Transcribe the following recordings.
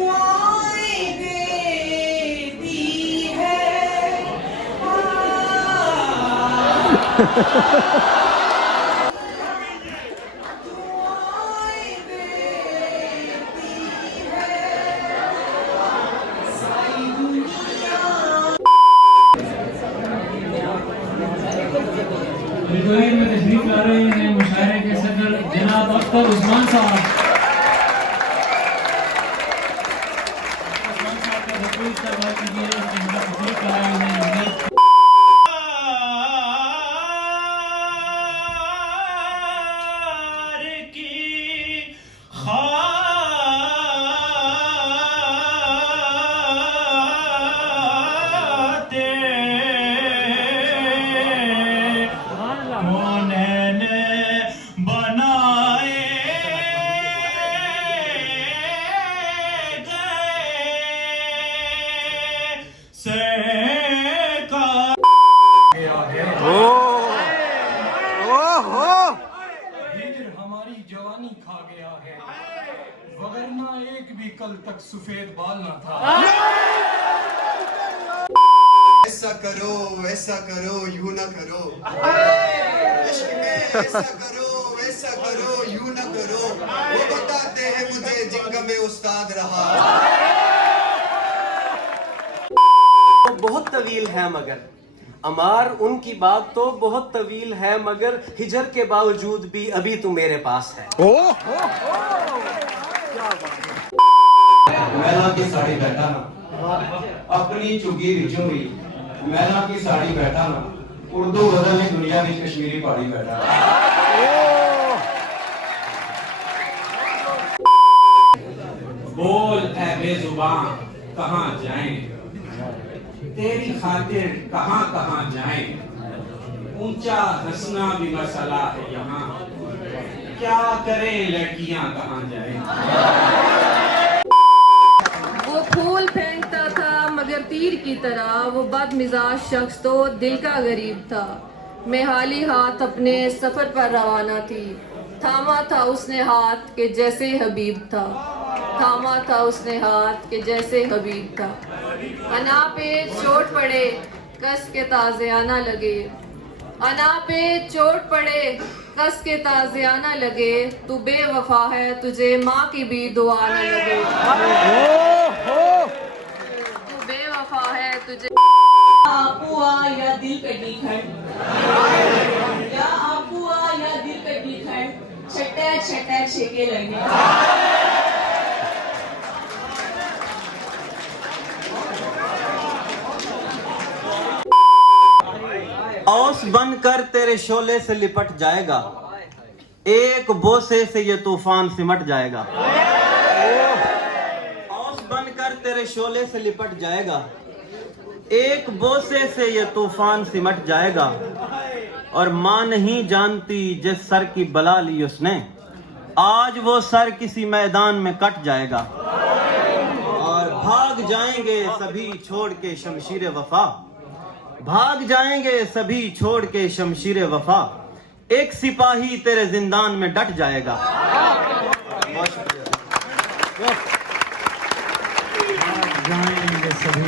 दुआएं देती है। दुआएं देती है सारी दुनिया। रिकॉर्डिंग में तशरीफ ला रहे हैं मुशायरे के सदर जनाब अख्तर उस्मान साहब। उस्मान साहब का भरपूर इस्तेमाल कीजिए, उनका तशरीफ लाए हैं। हिजर हमारी जवानी खा गया है, वगरना एक भी कल तक सफेद बाल न था। ऐसा करो यूं ना करो, इश्क में ऐसा करो वैसा करो यूं ना करो। वो बताते हैं मुझे जिनका मैं उस्ताद रहा। बहुत तवील है मगर अमार, उनकी बात तो बहुत तवील है मगर हिजर के बावजूद भी अभी तू मेरे पास है। मैला की साड़ी बैठा ना, अपनी चुगी रिचूंगी। मैला की साड़ी बैठा ना, उर्दू गजल में दुनिया में कश्मीरी पहाड़ी बैठा। बोल ऐ बेजुबान कहाँ जाएं, तेरी खातिर कहाँ कहाँ जाएं। ऊंचा हंसना भी मसला है यहाँ, क्या करें लड़कियां कहाँ जाएं। वो फूल फेंकता था मगर तीर की तरह, वो बदमिजाज शख्स तो दिल का गरीब था। मैं हाली हाथ अपने सफर पर रवाना थी, थामा था उसने हाथ के जैसे हबीब था। थामा था उसने हाथ के जैसे हबीब था। अना पे चोट पड़े कस के ताज़ियाना लगे, अना पे चोट पड़े कस के ताज़ियाना लगे। तू बेवफा है तुझे माँ की भी दुआ न लगे। तू बेवफा है तुझे आपुआ या दिल कटी खंड, या आपुआ या दिल कटी खंड, छट्टा छट्टा छेके लगे। औस बनकर तेरे शोले से लिपट जाएगा, एक बोसे से ये तूफान सिमट जाएगा। औस बनकर तेरे शोले से लिपट जाएगा, एक बोसे से ये तूफान सिमट जाएगा। और माँ नहीं जानती जिस सर की बला ली उसने, आज वो सर किसी मैदान में कट जाएगा। और भाग जाएंगे सभी छोड़ के शमशीर वफा, भाग जाएंगे सभी छोड़ के शमशीर वफा। एक सिपाही तेरे जिंदान में डट जाएगा। बहुत शुक्रिया। जाएंगे सभी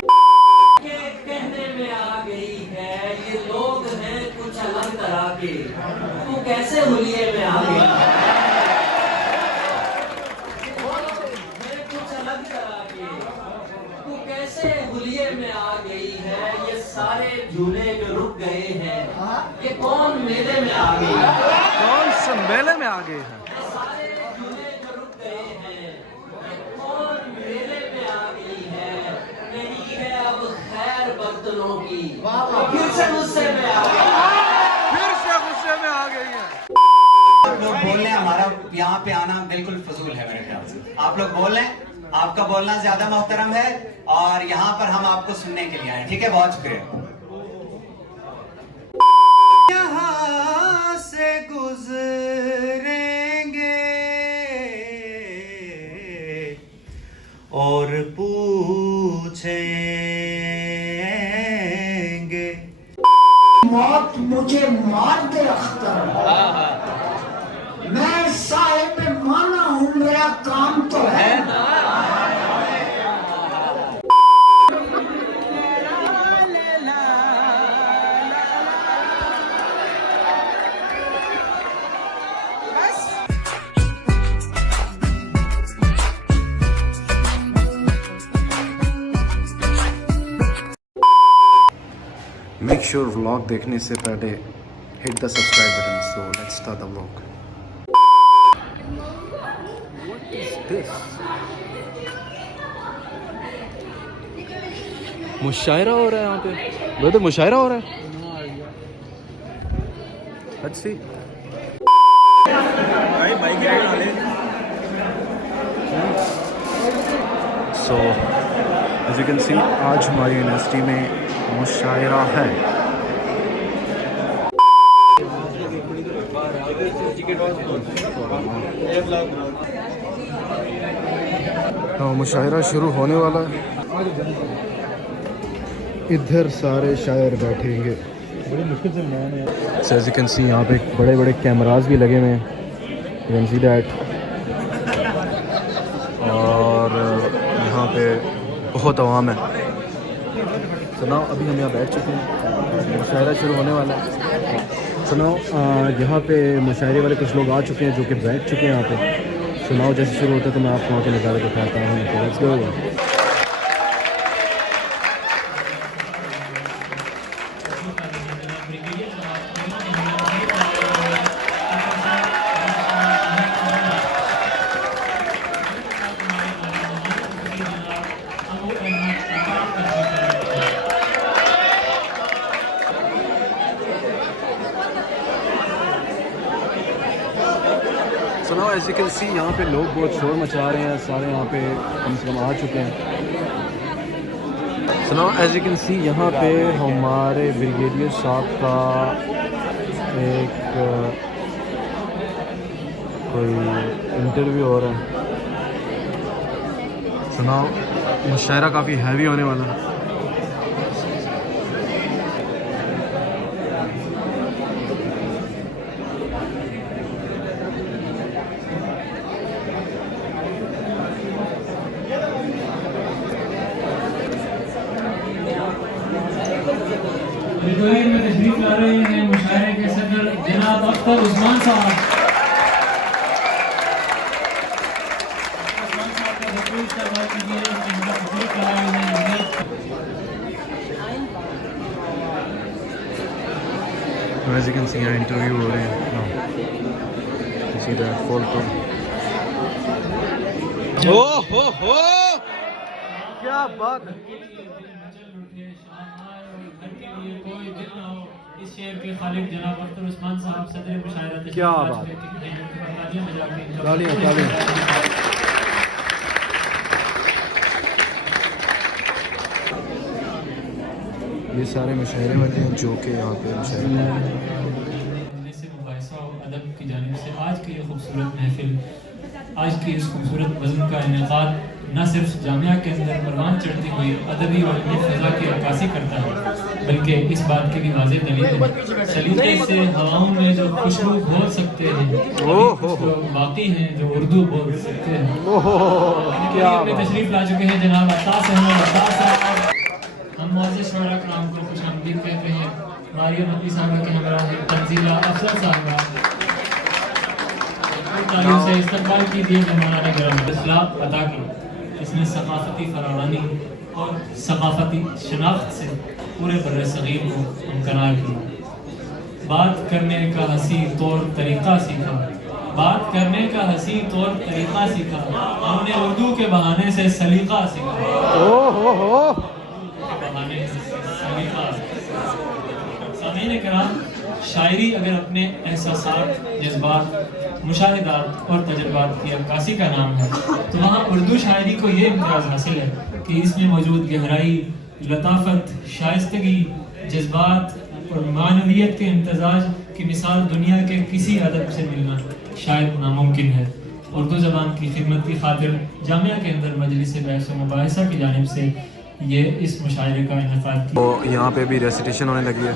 के कहने में आ गई है, ये लोग हैं कुछ अलग तरह के। तू कैसे हुलिये में आ गई है? कुछ अलग तरह के, तू कैसे हुलिये में आ गई है। ये सारे झूले जो रुक गए हैं, ये कौन मेले में आ गई है? कौन से मेले में आ गए हैं? सारे झूले जो रुक गए हैं, ये कौन मेले में आ गई है। नहीं है अब खैर बर्तनों की, फिर से गुस्से में आ गई, फिर से गुस्से में आ गई है। आप लोग बोल रहे हैं, हमारा यहाँ पे आना बिल्कुल फजूल है मेरे ख्याल से। आप लोग बोल रहे हैं, आपका बोलना ज्यादा मोहतरम है और यहाँ पर हम आपको सुनने के लिए आए। ठीक है, बहुत शुक्रिया। यहाँ से गुजरेंगे और पूछेंगे, मौत मुझे मार दे अख्तर, मैं साहिब माना हूँ, मेरा काम तो है। श्योर व्लॉग देखने से पहले hit the subscribe button. So let's start the vlog. What is this? मुशायरा हो रहा है यहाँ पे ब्रदर, मुशायरा हो रहा है। Let's see. So as you can see आज हमारी यूनिवर्सिटी में मुशायरा है। तो मुशायरा शुरू होने वाला है। इधर सारे शायर बैठेंगे। बड़ी मुश्किल से बनाया है। एज यू कैन सी यहाँ पे बड़े बड़े कैमरास भी लगे हुए हैं। You can see that. और यहाँ पे बहुत आवाम है। सुनाओ, अभी हम यहाँ बैठ चुके हैं, मुशायरा शुरू होने वाला है। सुनाओ, यहाँ पे मुशायरे वाले कुछ लोग आ चुके हैं जो कि बैठ चुके हैं यहाँ पे। सुनाओ, जैसे शुरू होता है तो मैं आपको वहाँ के नज़ारे दिखाता हूँ। Let's go. सुनो, एज यू कैन सी यहाँ पे लोग बहुत शोर मचा रहे हैं। सारे यहाँ पे कम से कम आ चुके हैं। सुनो, एज यू कैन सी यहाँ पे हमारे ब्रिगेडियर साहब का एक कोई इंटरव्यू हो रहा है। सुनाओ, मुशायरा काफ़ी हैवी होने वाला है। ऑडिटोरियम में तशरीफ ला रहे हैं मुशायरे के सदर जनाब अख्तर उस्मान साहब। As you can see, यहाँ इंटरव्यू हो रहे हैं। You see that full full. ओह हो, क्या बात है। इस शेर के खालिक जनाब अख्तर उस्मान साहब सदर मुशायरा। क्या बात है। तालियां तालियां। ये सारे मुशायरे वाले हैं जो कि यहाँ पे मुशायरा से मुबाहिसा और अदब की जानिब से आज की ये खूबसूरत महफिल, आज की इस खूबसूरत वज़न का इनेकाद न सिर्फ जामिया के अंदर परवान चढ़ती हुई अदबी और इल्मी फ़ज़ा की अक्कासी करता है, बल्कि इस बात की भी वाज़ेह दलील है। सलीके से हवाओं में जो खुशबू घोल सकते हैं, जो बाकी हैं जो उर्दू बोल सकते हैं। क्या तशरीफ़ ला चुके हैं जनाब अत्तास अहमद अत्तास साहब। हम मौजूद शोरा कराम को खुशामदीद कहते हैं। मारिया नबी साहबा के हमरा है तंजीला अफजल साहबा। तालियों से इस्तकबाल कीजिए मेहमानान किराम। इस्लाम अता की इसमें सकाफती फरावानी और सकाफती शनाख्त से पूरे बर्रे सगीर को हमकनार किया। बात करने का हसी तौर तरीक़ा सीखा, बात करने का हसी तौर तरीक़ा सीखा। हमने उर्दू के बहाने से सलीक़ा सीखा। सामीन किराम, शायरी अगर अपने एहसासात, जज्बात, मुशाहिदात और तजुर्बात की अक्कासी का नाम है तो वहाँ उर्दू शायरी को ये इम्तियाज़ हासिल है कि इसमें मौजूद गहराई, लताफत, शाइस्तगी, जज्बात और मानवियत के इम्तजाज की मिसाल दुनिया के किसी अदब से मिलना शायद नामुमकिन है। उर्दू ज़बान की खिदमत की खातिर जामिया के अंदर मजलिस बहस व मुबाहिसा की जानिब से ये इस मुशायरे का इनेकाद किया। तो यहाँ पे भी रेसिटेशन होने लगी है।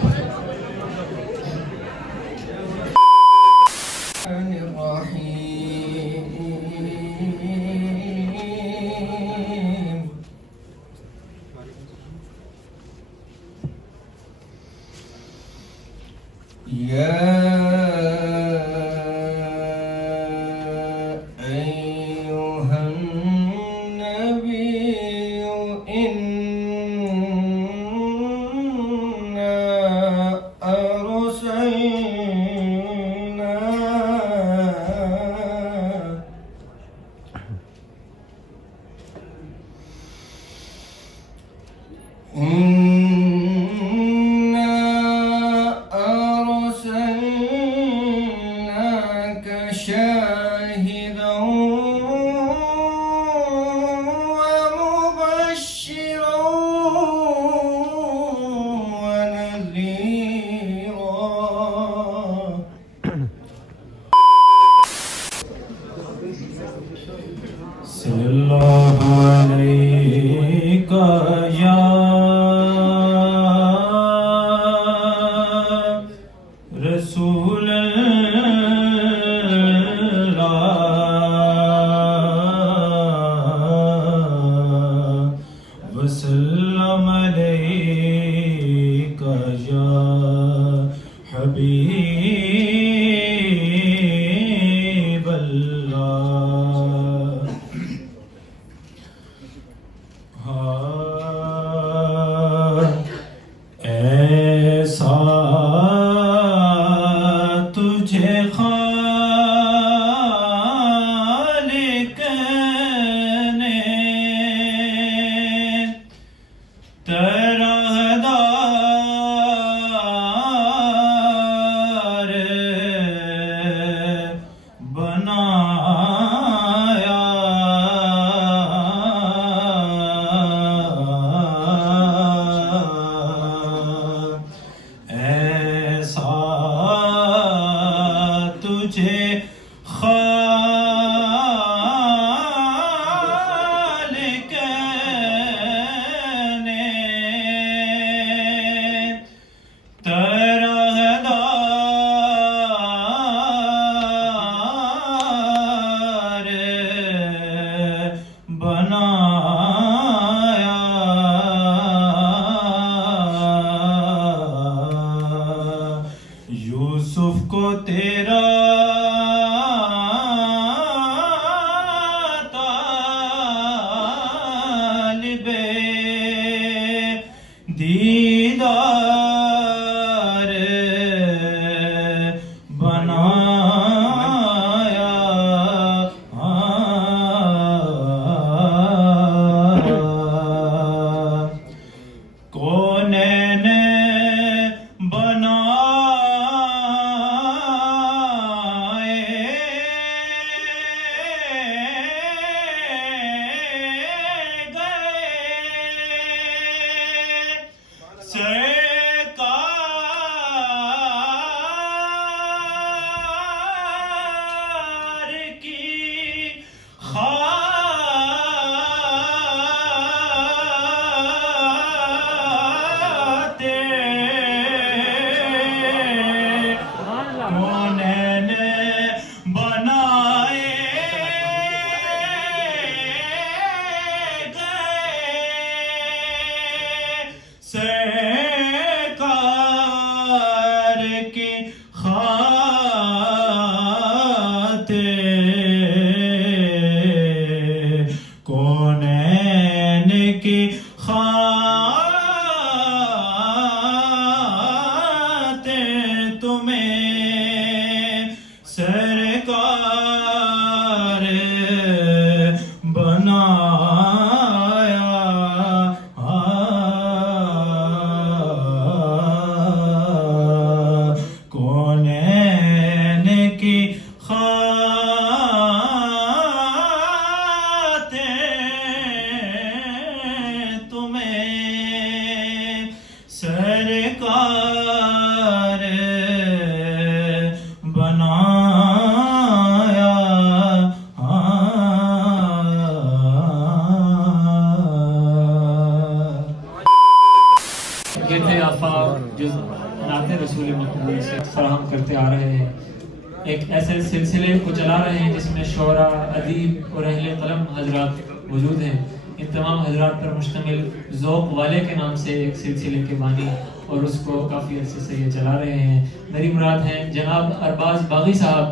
फराहम करते आ रहे हैं। एक ऐसे सिलसिले को चला रहे हैं जिसमें शोरा, अदीब और अहले कलम हजरात मौजूद हैं। इन तमाम हजरात पर मुश्तमिल ज़ौक़ वाले के नाम से एक सिलसिले के बानी और उसको काफ़ी अरसे से ये चला रहे हैं। मेरी मुराद हैं जनाब अरबाज बागी साहब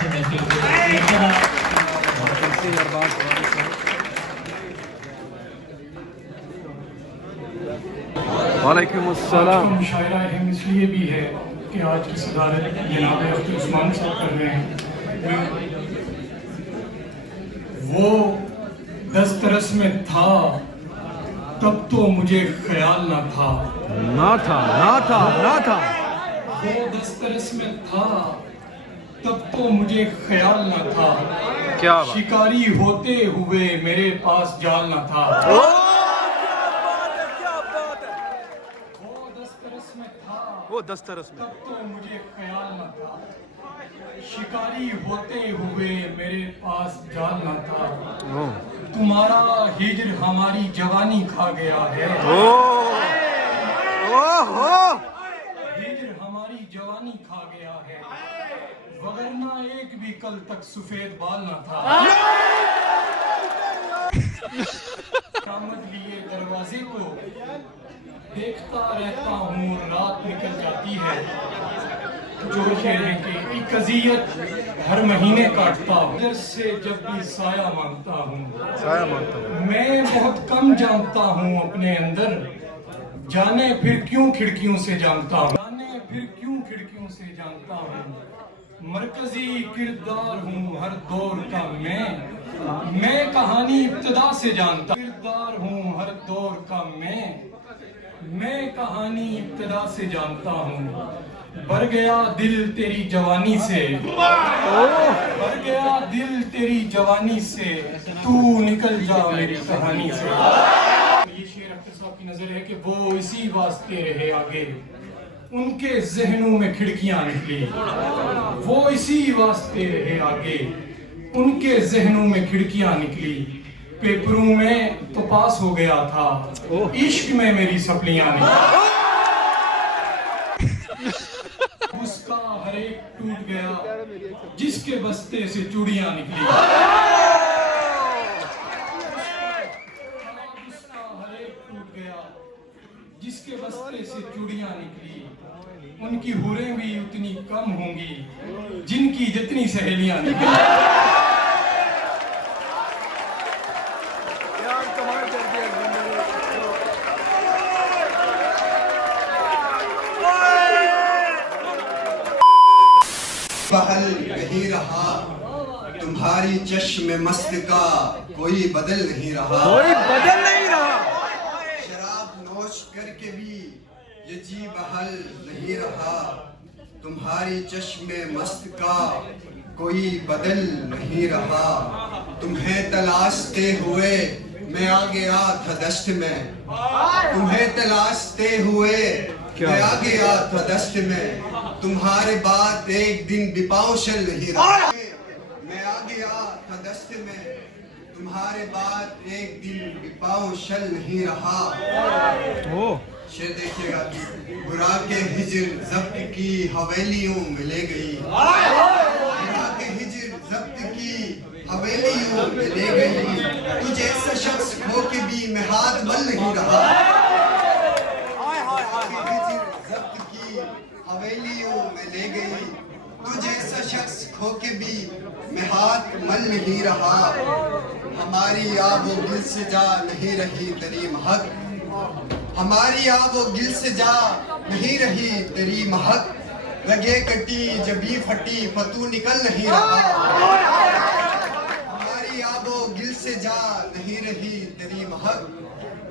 से महफिल वालेकुम अस्सलाम। मुशायरा अहम इसलिए भी है कि आज की सदारत जनाब मुफ्ती उस्मान साहब कर रहे हैं। वो दस्तरस में था तब तो मुझे ख्याल न था, ना था ना था ना था। वो दस्तरस में था तब तो मुझे ख्याल न था, क्या बात। शिकारी होते हुए मेरे पास जाल न था। ओ क्या बात है, क्या बात है। वो दस्तरस में था वो दस्तरस में तब तो मुझे ख्याल न था, शिकारी होते हुए मेरे पास जाल न था। ओ तुम्हारा हिज्र हमारी जवानी खा गया है, हो हिज्र हमारी जवानी खा गया है, वगरना एक भी कल तक सफेद बाल न था। आमद लिए दरवाजे को देखता रहता हूँ, रात निकल जाती है। जो शेर की एक अजियत हर महीने काटता हूँ, इधर से जब भी साया मांगता हूँ। साया मांगता हूँ। मैं बहुत कम जानता हूँ अपने अंदर, जाने फिर क्यों खिड़कियों से जानता हूँ, जाने फिर क्यों खिड़कियों से जानता हूँ। मरकजी किरदार हूँ हर दौर का मैं कहानी इब्तिदा से जानता, किरदार हूँ हर दौर का मैं कहानी इब्तिदा से जानता हूँ। भर गया दिल तेरी जवानी से, भर गया दिल तेरी जवानी से, तू निकल जा मेरी कहानी से। ये शेर अख्तर साहब की नजर है कि वो इसी वास्ते रहे आगे, उनके जहनों में खिड़कियां निकली। वो इसी वास्ते रहे आगे, उनके जहनों में खिड़कियां निकली। पेपरों में तो पास हो गया था, इश्क में मेरी सपलियां निकली। उसका हर एक टूट गया जिसके बस्ते से चूड़ियां निकली। उसका हर एक टूट गया जिसके बस्ते से चूड़ियां निकली। उनकी हुरें भी उतनी कम होंगी जिनकी जितनी सहेलियां निकली। बहल नहीं रहा तुम्हारी चश्म मस्त का, कोई बदल नहीं रहा, कोई बदल नहीं रहा। शराब नोश करके भी ये जी बहल नहीं रहा, तुम्हारी चश्म मस्त का कोई बदल नहीं रहा। तुम्हें तलाशते हुए मैं आ गया था दश्त में, तुम्हें तलाशते हुए मैं आ गया था दश्त में। तुम्हारे बाद एक दिन भी पाँव शल नहीं रहा, मैं आ गया था दश्त में। तुम्हारे बाद एक दिन भी पाँव शल नहीं रहा। शेर देखिएगा, बुरा के हिजर जब्त की हवेलियों में ले गई, बुरा के हिजर जब्त की हवेलियों में ले गई। तुझे ऐसा शख्स खो के भी मैं हाथ मल नहीं रहा, जब्त की हवेलियों में ले गई। तुझे ऐसा शख्स खो के भी मैं हाथ मल नहीं रहा। हमारी आबो दिल से जा नहीं रही तेरी महक, हमारी आबो गिल से जा नहीं रही तेरी महक। लगे कटी जबी फटी पतू निकल नहीं रहा, हमारी आबो गिल से जा नहीं रही तेरी महक।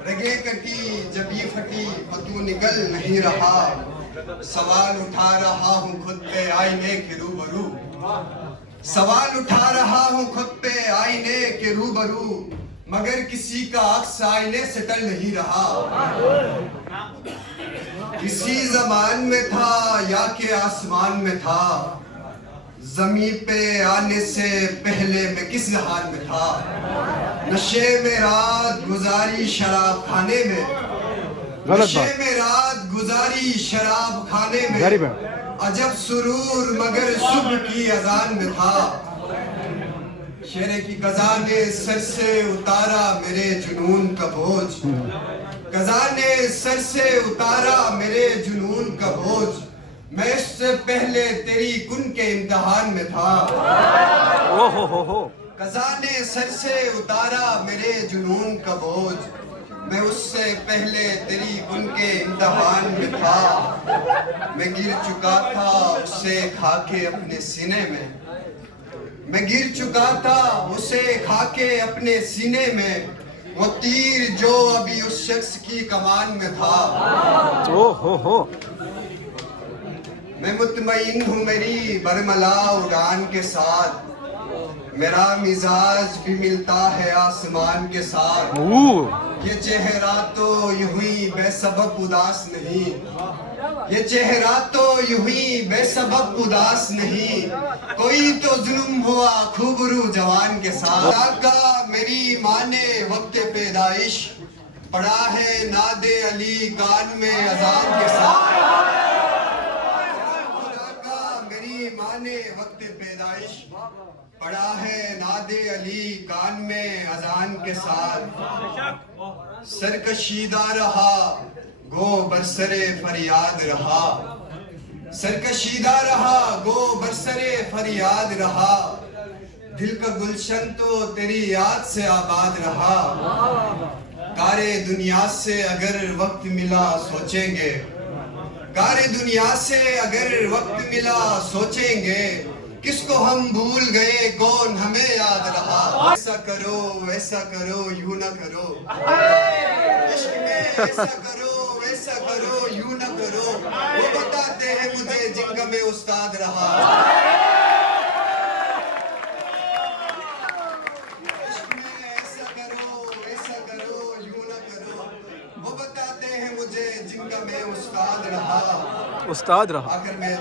रगे कटी जबी फटी पतू निकल नहीं रहा। सवाल उठा रहा हूँ खुद पे आईने के रूबरू, सवाल उठा रहा हूँ खुद पे आईने के रूबरू, मगर किसी का अक्स आईने से टल नहीं रहा। इसी जमान में था या के आसमान में था, जमीन पे आने से पहले मैं किस हाल में था। नशे में रात गुजारी शराब खाने में, नशे में रात गुजारी शराब खाने में। अजब सुरूर मगर सुबह की अजान में था। शेरे की कज़ा ने सर से उतारा मेरे जुनून का बोझ, कज़ा ने सर से उतारा मेरे जुनून का बोझ। मैं इससे पहले तेरी कुन के इम्तिहान में था। कज़ा ने सर से उतारा मेरे जुनून का बोझ, मैं उससे पहले तेरी कुन के इम्तिहान में था। मैं गिर चुका था उसे खा के अपने सीने में, मैं गिर चुका था उसे खा के अपने सीने में। वो तीर जो अभी उस शख्स की कमान में था। ओ हो मैं मुतमईन हूँ मेरी बरमला उड़ान के साथ, मेरा मिजाज भी मिलता है आसमान के साथ। ये चेहरा तो यूं ही बेसबब उदास नहीं, ये चेहरा तो यूं ही बेसबब उदास नहीं, कोई तो जुल्म हुआ खूबरू जवान के साथ। का मेरी माँ ने वक्त पैदाइश पढ़ा है नादे अली कान में अजान के साथ। मेरी माँ ने वक्त पैदाइश पढ़ा है नादे अली कान में अजान के साथ। सरकशीदा रहा गो बरसरे फरियाद रहा, सरकशीदा रहा गो बरसरे फरियाद रहा, दिल का गुलशन तो तेरी याद से आबाद रहा। कारे दुनिया से अगर वक्त मिला सोचेंगे, कारे दुनिया से अगर वक्त मिला सोचेंगे, किसको हम भूल गए कौन हमें याद रहा। ऐसा करो यूं ना करो, इश्क में ऐसा करो वैसा करो यूं ना करो, वो बताते हैं मुझे जिनका मैं उस्ताद रहा। इश्क में ऐसा करो वैसा करो यूं ना करो, वो बताते हैं मुझे जिनका मैं उस्ताद रहा। आखिर में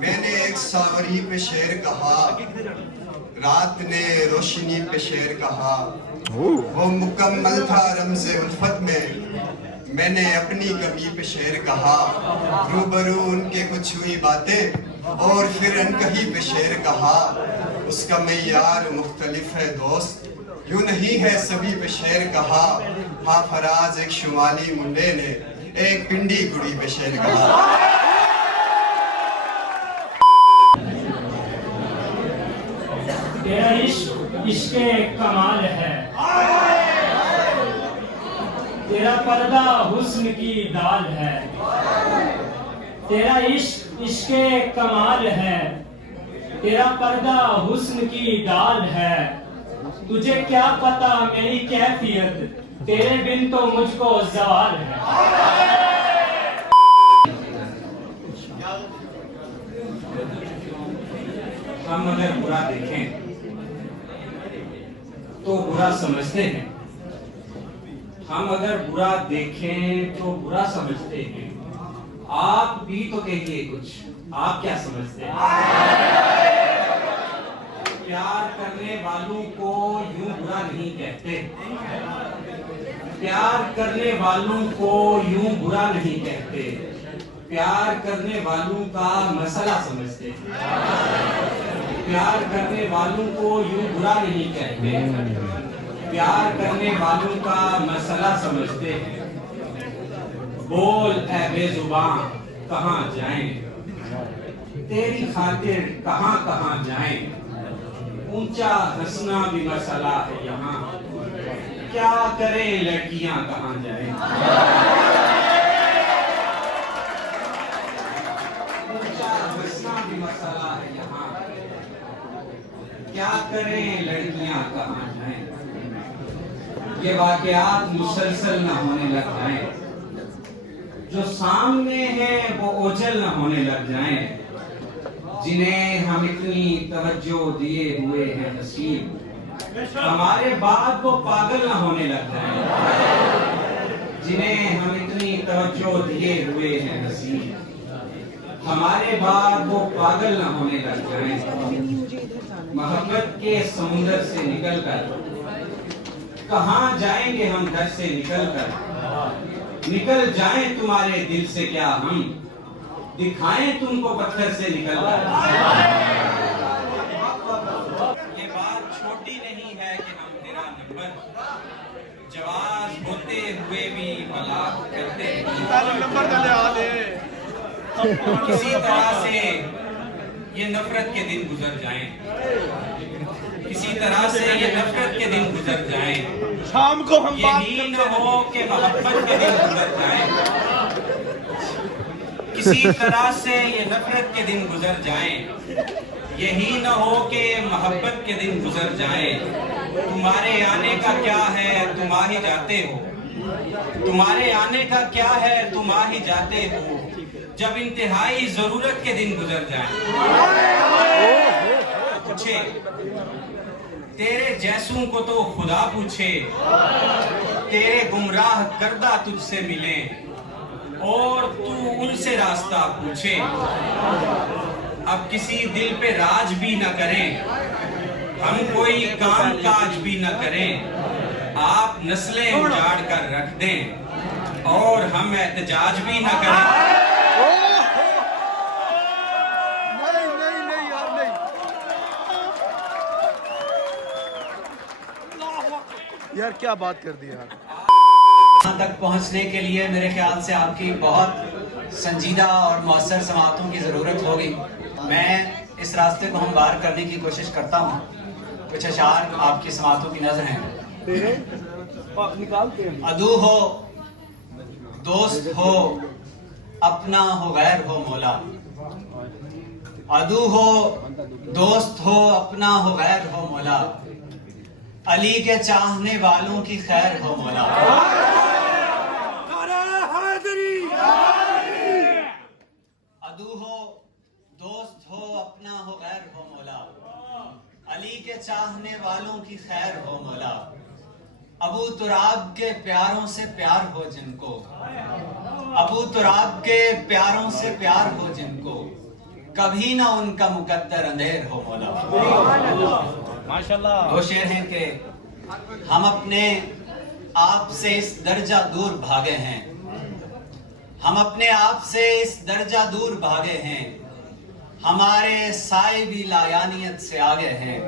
मैंने एक सावरी पे शेर कहा, रात ने रोशनी पे शेर कहा, वो मुकम्मल था रमज़े उल्फत में, मैंने अपनी कमी पे शेर कहा। रूबरू उनके कुछ हुई बातें और फिर अनकही पे शेर कहा, उसका मय्यार मुख्तलिफ है दोस्त, यूं नहीं है सभी पे शेर कहा। हाँ फराज एक शुमाली मुंडे ने एक पिंडी कुड़ी पे शेर कहा। तेरा इश्क इश्के कमाल है, तेरा पर्दा हुस्न की दाल है, तेरा इश्क इश्के कमाल है, तेरा पर्दा हुस्न की दाल है। तुझे क्या पता मेरी कैफियत, तेरे बिन तो मुझको ज़वाल है। हम अगर बुरा देखें तो बुरा समझते हैं, हम अगर बुरा देखें तो बुरा समझते हैं। आप भी तो कहिए कुछ, आप क्या समझते हैं? प्यार करने वालों को यूं बुरा नहीं कहते, प्यार करने वालों को यूं बुरा नहीं कहते, प्यार करने वालों का मसला समझते हैं। प्यार करने वालों को यूं बुरा नहीं कहते, प्यार करने वालों का मसला समझते हैं। बोल ऐ बेजुबान कहाँ जाएं, तेरी खातिर कहाँ कहाँ जाएं, ऊंचा हंसना भी मसला है यहाँ, क्या करें लड़कियां कहाँ जाएं। ऊंचा हंसना भी मसला है यहाँ, क्या करें लड़कियां कहाँ जाएं। ये वाकयात मुसलसल न होने लग जाएं, जो सामने है वो ओझल न होने लग जाएं, जिन्हें हम इतनी तवज्जो दिए हुए हैं नसीब, हमारे बाद वो पागल न होने लग जाएं। जिन्हें हम इतनी तवज्जो दिए हुए हैं नसीब, हमारे बाद वो पागल न होने लग जाएं। मोहब्बत के समुंदर से निकलकर कहाँ जाएंगे हम घर से निकलकर, निकल जाएं तुम्हारे दिल से क्या हम, दिखाएं तुमको पत्थर से निकलकर। ये बात छोटी नहीं है कि हम तेरा नंबर जवाब होते हुए भी मलाक करते किसी तरह से ये नफरत के दिन गुजर जाएं, किसी तरह से ये नफरत के दिन गुजर जाएं, शाम को हम यही न हो कि मोहब्बत के दिन गुजर जाएं, किसी तरह से ये नफरत के दिन गुजर जाएं, यही न हो कि मोहब्बत के दिन गुजर जाए। तुम्हारे आने का क्या है तुम आ ही जाते हो, तुम्हारे आने का क्या है तुम आ ही जाते हो, जब इंतहाई जरूरत के दिन गुजर जाए। पूछे तेरे जैसों को तो खुदा पूछे, तेरे गुमराह करदा तुझसे मिले और तू उनसे रास्ता पूछे। अब किसी दिल पे राज भी न करें, हम कोई काम काज भी न करें, आप नस्लें उजाड़ कर रख दें और हम एहतजाज भी न करें। यार क्या बात कर दी यार। यहाँ तक पहुँचने के लिए मेरे ख्याल से आपकी बहुत संजीदा और मौसर समातों की ज़रूरत होगी। मैं इस रास्ते को हमवार करने की कोशिश करता हूँ। कुछ अशार आपकी समातों की नज़र हैं। अदू हो, दोस्त हो, अपना हो, गैर हो मौला। अदू हो, दोस्त हो, अपना हो, गैर हो मौला। अली के चाहने वालों की खैर हो मौला। अदू हो, दोस्त हो, अपना हो, गैर हो मौला। अली के चाहने वालों की खैर हो मौला। अबू तुराब के प्यारों से प्यार हो जिनको, अबू तुराब के प्यारों से प्यार हो जिनको, कभी ना उनका मुकद्दर अंधेर हो मौला। माशाल्लाह। दो शेर हैं कि हम अपने आप से इस दर्जा दूर भागे हैं, हम अपने आप से इस दर्जा दूर भागे हैं, हमारे साए भी लायानियत से आगे हैं।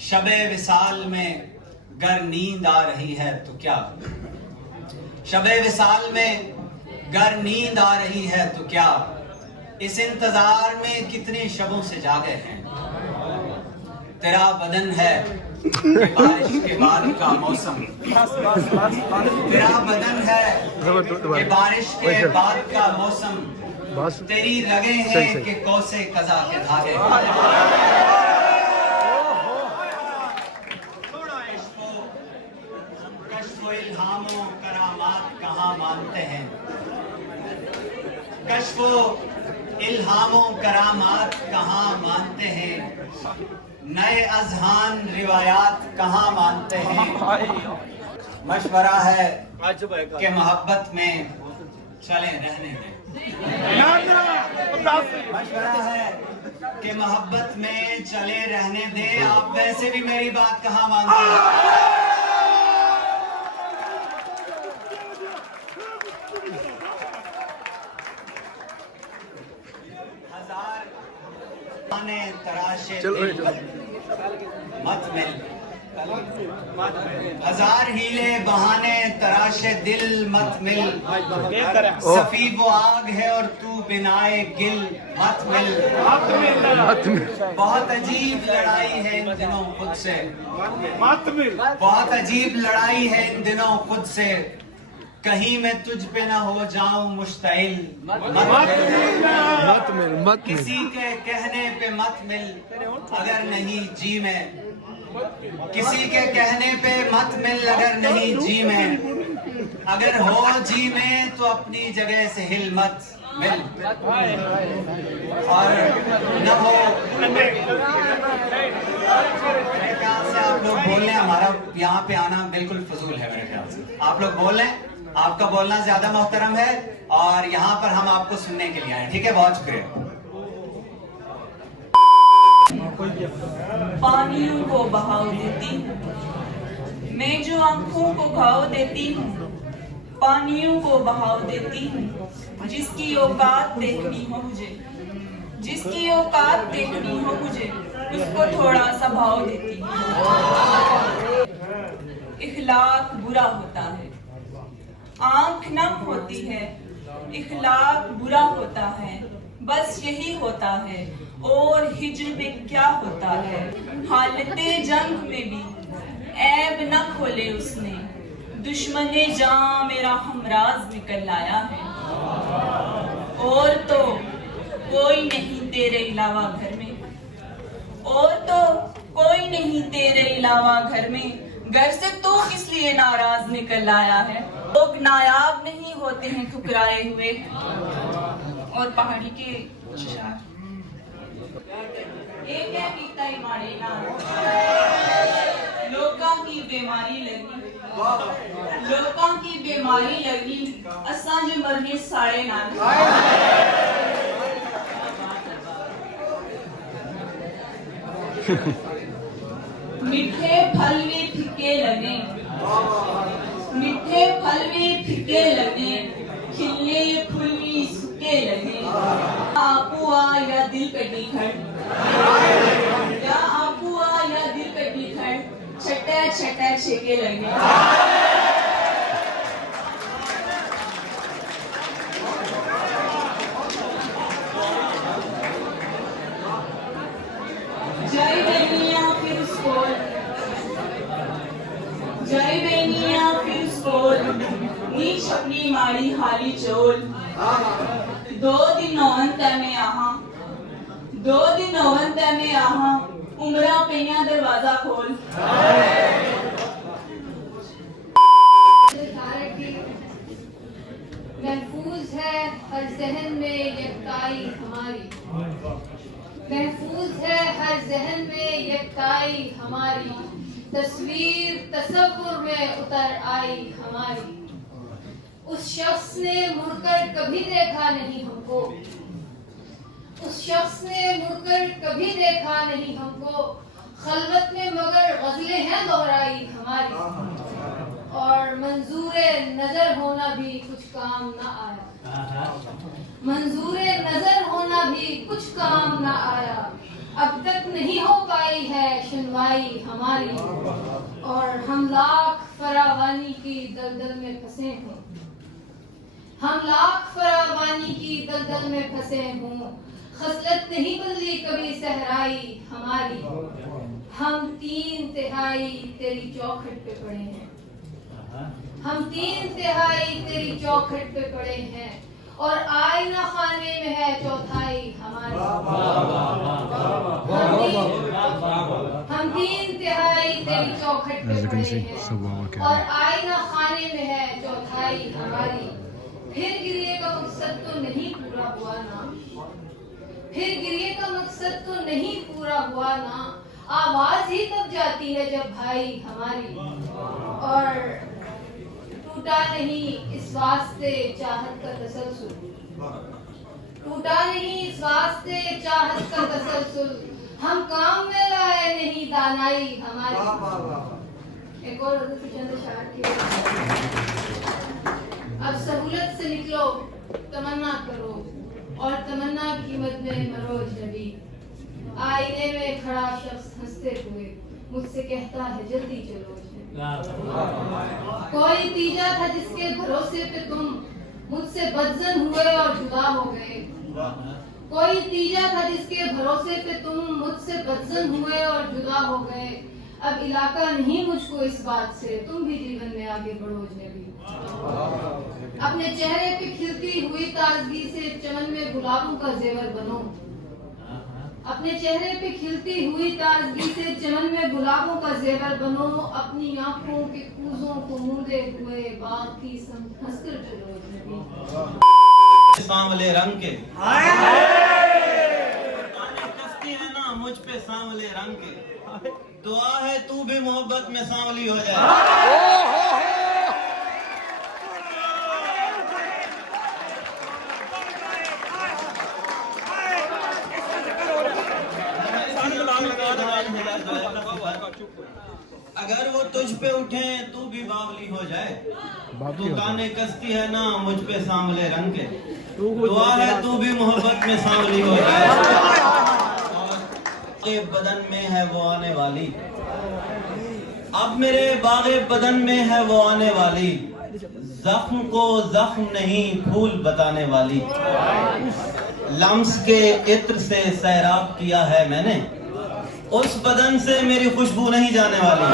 शबे विसाल में गर नींद आ रही है तो क्या, शबे विसाल में गर नींद आ रही है तो क्या, इस इंतजार में कितने शबों से जागे हैं। तेरा बदन है कि बारिश के बाद का मौसम, तेरा बदन है कि बारिश के बाद का मौसम, तेरी रगे हैं कि कौसे कज़ा के धागे। कश्फ इल्हामों करामात कहाँ मानते हैं, कश्फ इल्हामों करामात कहाँ मानते हैं, नए अजहान रिवायात कहाँ मानते हैं। मशवरा है कि मोहब्बत में चले रहने में, मशवरा है कि मोहब्बत में चले रहने दे। आप वैसे भी मेरी बात कहाँ मानते हैं। तराशे मत मिल, हजार हीले बहाने तराशे दिल मत मिल। सफी वो आग है और तू बिनाए गिल मत मिल। बहुत अजीब लड़ाई है इन दिनों खुद से, बहुत अजीब लड़ाई है इन दिनों खुद से। कहीं मैं तुझ पे ना हो जाऊं मुश्ताइल मत मिल, किसी के कहने पे मत मिल अगर नहीं जी में, किसी के कहने पे मत मिल अगर नहीं जी में। अगर हो जी में तो अपनी जगह से हिल मत मिल, और न हो। मेरे ख्याल से आप लोग बोल रहे हैं, हमारा यहाँ पे आना बिल्कुल फजूल है। मेरे ख्याल से आप लोग बोल रहे हैं, आपका बोलना ज्यादा मोहतरम है और यहाँ पर हम आपको सुनने के लिए आए। ठीक है, बहुत शुक्रिया। पानियों को बहाव देती हूँ मैं, जो आंखों को घाव देती हूँ, पानियों को बहाव देती हूँ। जिसकी औकात देखनी हो मुझे, जिसकी औकात देखनी हो मुझे, उसको थोड़ा सा भाव देती हूँ। इखलाक बुरा होता है, आंख नम होती है, इखलाक बुरा होता है, बस यही होता है। और हिज्र में क्या होता है, हालते जंग में भी ऐब न खोले उसने, दुश्मने जां मेरा हमराज निकल आया है। और तो कोई नहीं तेरे अलावा घर में, और तो कोई नहीं तेरे अलावा घर में, घर से तू किस लिए नाराज निकल आया है। लोग नायाब नहीं होते हैं ठुकराए हुए। और पहाड़ी के शार एक है पीता ही मारे ना, लोकां की बीमारी लगी, लोकां की बीमारी लगी, असां जो मरने साड़े ना। मीठे फल भी फीके लगे, मीठे फल भी फीके लगे, खिले फूल भी सूखे लगे। आपुआ या दिल कटी खड़, या आपुआ या दिल कटी खड़, छटा छटा छेके लगे। जय बेनिया फिर स्कोर, जय बेनिया फिर स्कोर, नी छपनी मारी हाली चोल। 2 दिन अंत में आहा, 2 दिन अंत में आहा, उमरा पेया दरवाजा खोल। महफूज है हर जहन में यकताई हमारी, महफूज है हर जहन में यकताई हमारी, तस्वीर तसव्वुर में उतर आई हमारी। उस शख्स ने मुड़कर कभी देखा नहीं हमको, उस शख्स ने मुड़कर कभी देखा नहीं हमको, खलवत में मगर गज़लें हैं दोहराई हमारी। और मंजूरे नजर होना भी कुछ काम ना आया, मंजूरे नजर होना भी कुछ काम ना आया। अब तक नहीं हो पाई है सुनवाई हमारी, और हम लाख फरावानी की दलदल में फंसे हैं, हम लाख फरावानी की दलदल में फंसे हों। खसलत नहीं बदली कभी सहराई हमारी, हम 3/3 तेरी चौखट पे पड़े हैं, हम 3/3 तेरी चौखट पे पड़े हैं, और आईना खाने में है 1/4 हमारी। हम 3/3 तेरी चौखट पे पड़े हैं, और आईना खाने में है 1/4 हमारी। फिर गिरिए का मकसद तो नहीं पूरा हुआ ना, फिर गिरिए का मकसद तो नहीं पूरा हुआ ना, आवाज ही तब जाती है जब भाई हमारी। और टूटा नहीं इस वास्ते चाहत का तसलसल, टूटा नहीं इस वास्ते चाहत का तसलसल, हम काम में लाए नहीं दानाई हमारी। एक और चंद शायर के। अब सहूलत से निकलो तमन्ना करो, और तमन्ना कीमत में मरो अजनबी। आईने में खड़ा शख्स हंसते हुए मुझसे कहता है जल्दी चलो। कोई तीजा था जिसके भरोसे पे तुम मुझसे बदजन हुए और जुदा हो गए, कोई तीजा था जिसके भरोसे पे तुम मुझसे बदजन हुए और जुदा हो गए। अब इलाका नहीं मुझको इस बात से, तुम भी जीवन में आगे बढ़ो अजनबी। अपने चेहरे पे खिलती हुई ताजगी से चमन में गुलाबों का जेवर बनो, अपने चेहरे पे खिलती हुई ताजगी से चमन में गुलाबों का जेवर बनो। अपनी आंखों के कूजों को मूंदे हुए बाग की हंसकर चलो। सांवले रंग के कश्ती है ना मुझ पे सांवले रंग के, दुआ है तू भी मोहब्बत में सांवली हो जाए। अगर वो तुझ पे उठे तू भी बावली हो जाए, तू काने कश्ती है ना मुझ पे सांवले रंग के, दुआ है तू भी मोहब्बत में सांवली हो जाए। और बदन में है वो आने वाली, अब मेरे बागे बदन में है वो आने वाली, जख्म को जख्म नहीं फूल बताने वाली। लम्स के इत्र से सैराब किया है मैंने, उस बदन से मेरी खुशबू नहीं जाने वाली।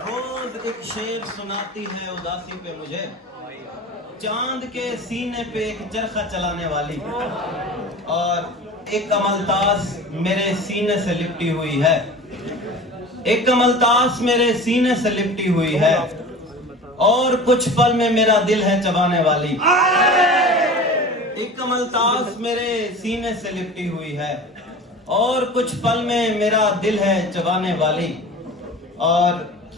रोज एक शेर सुनाती है उदासी पे मुझे, चांद के सीने पे एक चरखा चलाने वाली। और एक कमलतास मेरे सीने से लिपटी हुई है, एक कमलतास मेरे सीने से लिपटी हुई है, और कुछ पल में मेरा दिल है चबाने वाली। एक कमलतास मेरे सीने से लिपटी हुई है, और कुछ पल में मेरा दिल है चबाने वाली। और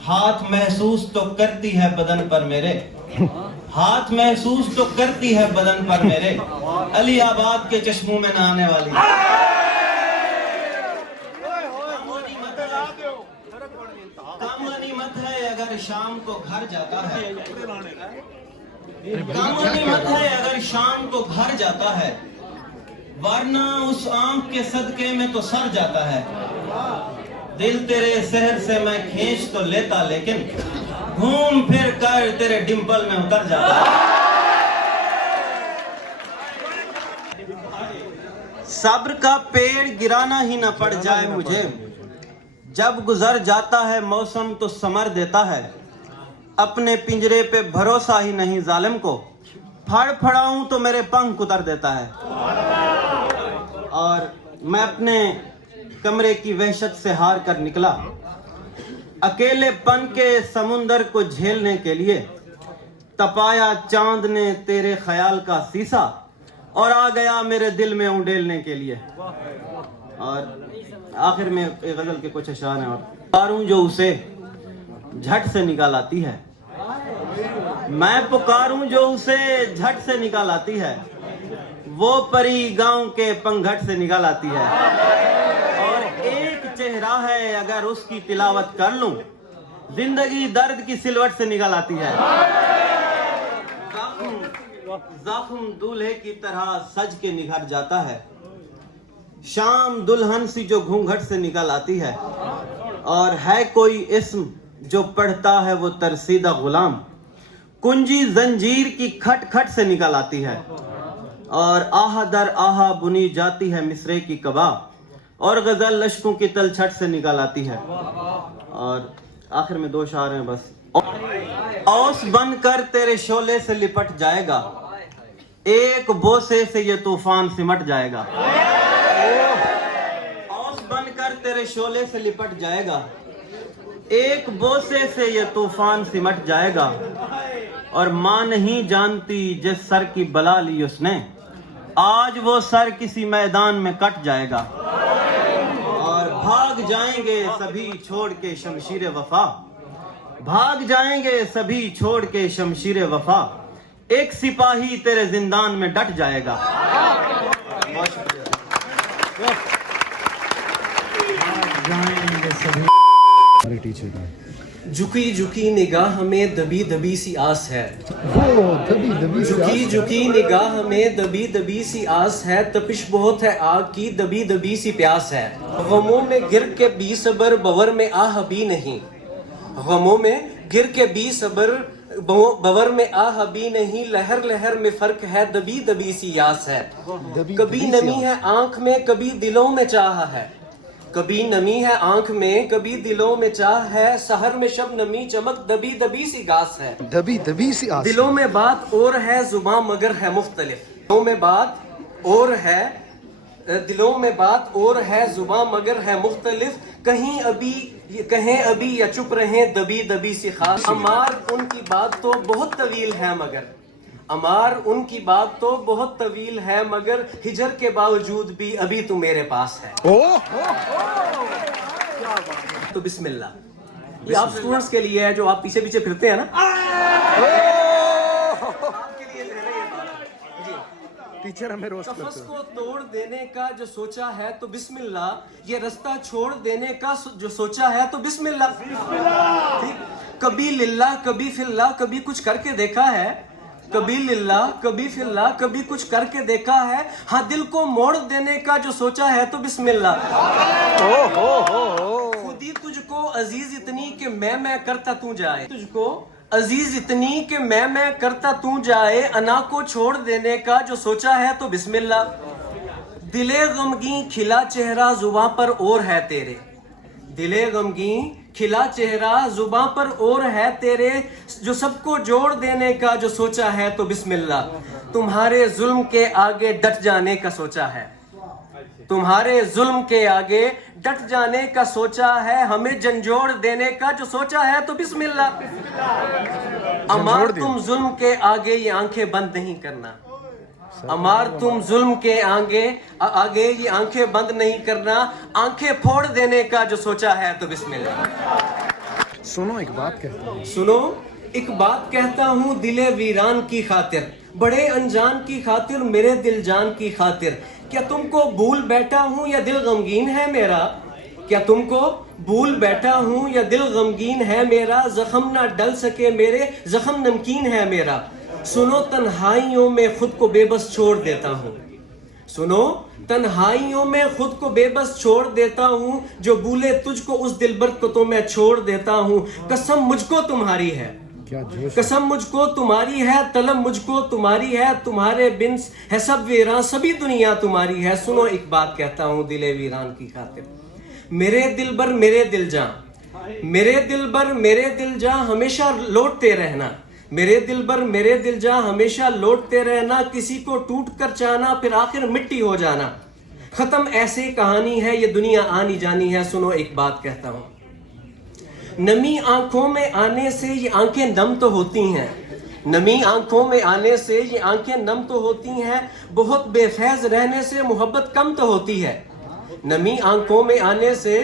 हाथ महसूस तो करती है बदन पर मेरे, हाथ महसूस तो करती है बदन पर मेरे, अली आबाद के चश्मों में नहाने वाली। काम गनीमत है अगर शाम को घर जाता है, काम गनीमत है अगर शाम को घर जाता है, वरना उस आंख के सदके में तो सर जाता है। दिल तेरे शहर से मैं खींच तो लेता, लेकिन घूम फिर कर तेरे डिंपल में उतर जाता है। सब्र का पेड़ गिराना ही न पड़ जाए मुझे, जब गुजर जाता है मौसम तो समर देता है। अपने पिंजरे पे भरोसा ही नहीं जालिम को, फड़फड़ाऊं तो मेरे पंख उतर देता है। और मैं अपने कमरे की वहशत से हार कर निकला, अकेलेपन के समुंदर को झेलने के लिए। तपाया चांद ने तेरे ख्याल का शीशा, और आ गया मेरे दिल में उंडेलने के लिए। और आखिर में एक गजल के कुछ अशार हैं। और पुकारूं जो उसे झट से निकाल आती है, मैं पुकारूं जो उसे झट से निकाल आती है, वो परी गांव के पंघट से निकाल आती है। और एक चेहरा है अगर उसकी तिलावत कर लूं, जिंदगी दर्द की सिलवट से निकाल आती है। ज़ख्म दूल्हे की तरह सज के निखर जाता है, शाम दुल्हन सी जो घूंघट से निकल आती है। और है कोई इस्म जो पढ़ता है वो तरसीदा गुलाम, कुंजी जंजीर की खट खट से निकल आती है। और आहा दर आहा बुनी जाती है मिसरे की कबा, और गजल लश्कों की तलछट से निकल आती है। और आखिर में दो शार हैं बस। औस बनकर तेरे शोले से लिपट जाएगा, एक बोसे से ये तूफान सिमट जाएगा। औस बनकर तेरे शोले से लिपट जाएगा, एक बोसे से ये तूफान सिमट जाएगा। और माँ नहीं जानती जिस सर की बला ली उसने, आज वो सर किसी मैदान में कट जाएगा। और भाग जाएंगे सभी छोड़ के शमशीर वफा, भाग जाएंगे सभी छोड़ के शमशीर वफा, एक सिपाही तेरे जिंदान में डट जाएगा। बहुत शुक्रिया। झुकी झुकी निगाह में दबी दबी सी आस है, झुकी झुकी निगाह में दबी दबी सी आस है, तपिश बहुत है आग की दबी दबी सी प्यास है। गमों में गिर के बेसब्र बवर में आह भी नहीं, गमों में गिर के बेसब्र बवर में आह भी नहीं, लहर लहर में फर्क है दबी दबी सी यास है। कभी नमी है आंख में कभी दिलों में चाह है, कभी नमी है आंख में कभी दिलों में चाह है, सहर में शब नमी चमक दबी दबी सी घास है। दबी दबी सी आस। दिलों में बात और है जुबां मगर है मुख्तलिफ, दिलों में बात और है, दिलों में बात और है जुबां मगर है मुख्तलिफ, कहीं अभी कहें अभी या चुप रहें दबी दबी सी खास। अमार उनकी बात तो बहुत तवील है मगर, अमार उनकी बात तो बहुत तवील है मगर, हिजर के बावजूद भी अभी तू मेरे पास है। तो बिस्मिल्लाह। ये आप स्टूडेंट्स के लिए है जो आप पीछे पीछे फिरते हैं ना, आपके लिए टीचर हमें रोस्ट कफस को तोड़ देने का जो सोचा है तो बिस्मिल्लाह, ये रास्ता छोड़ देने का जो सोचा है तो बिस्मिल्लाह। ठीक, कभी लिल्लाह कभी फिल्लाह कभी कुछ करके देखा है, कभी लिल्लाह कभी फिल्लाह कभी कुछ करके देखा है। हाँ, दिल को मोड़ देने का जो सोचा है तो बिस्मिल्लाह। खुदी तुझको अजीज इतनी कि मैं करता तू जाए, तुझको अजीज इतनी कि मैं करता तू जाए, अना को छोड़ देने का जो सोचा है तो बिस्मिल्लाह। दिले गमगीन खिला चेहरा जुबां पर और है तेरे, दिले गमगीन खिला चेहरा जुबां पर और है तेरे, जो सबको जोड़ देने का जो सोचा है तो बिस्मिल्लाह। तुम्हारे जुल्म के आगे डट जाने का सोचा है, तुम्हारे जुल्म के आगे डट जाने का सोचा है, हमें झंझोड़ देने का जो सोचा है तो बिस्मिल्लाह। अमार तुम जुल्म के आगे ये आंखें बंद नहीं करना, अमार तुम जुल्म के आगे ये आंखें बंद नहीं करना, आंखें फोड़ देने का जो सोचा है तो बिस्मिल्लाह। सुनो एक बात कहता हूँ, सुनो एक बात कहता हूँ, दिले वीरान की खातिर, बड़े अनजान की खातिर, मेरे दिल जान की खातिर। क्या तुमको भूल बैठा हूँ या दिल गमगीन है मेरा, क्या तुमको भूल बैठा हूँ या दिल गमगीन है मेरा, जख्म ना डल सके मेरे, जख्म नमकीन है मेरा। सुनो तन्हाइयों में खुद को बेबस छोड़ देता हूँ, सुनो तन्हाइयों में खुद को बेबस छोड़ देता हूँ, जो भूले तुझको उस दिलबर को तो मैं छोड़ देता हूँ। कसम मुझको तुम्हारी है, कसम मुझको तुम्हारी है, तलब मुझको तुम्हारी है, तुम्हारे बिन है सब वीरान, सभी दुनिया तुम्हारी है। सुनो एक बात कहता हूँ दिले वीरान की खातिर, मेरे दिलबर मेरे दिल जां, मेरे दिलबर मेरे दिल जां, हमेशा लौटते रहना, मेरे दिलबर मेरे दिल जां, हमेशा लौटते रहना, किसी को टूट कर चाहना फिर आखिर मिट्टी हो जाना। खत्म ऐसे कहानी है, ये दुनिया आनी जानी है। सुनो एक बात कहता हूँ, नमी आंखों में आने से ये आंखें नम तो होती हैं, नमी आंखों में आने से ये आंखें नम तो होती हैं, बहुत बेफैज रहने से मोहब्बत कम तो होती है। नमी आंखों में आने से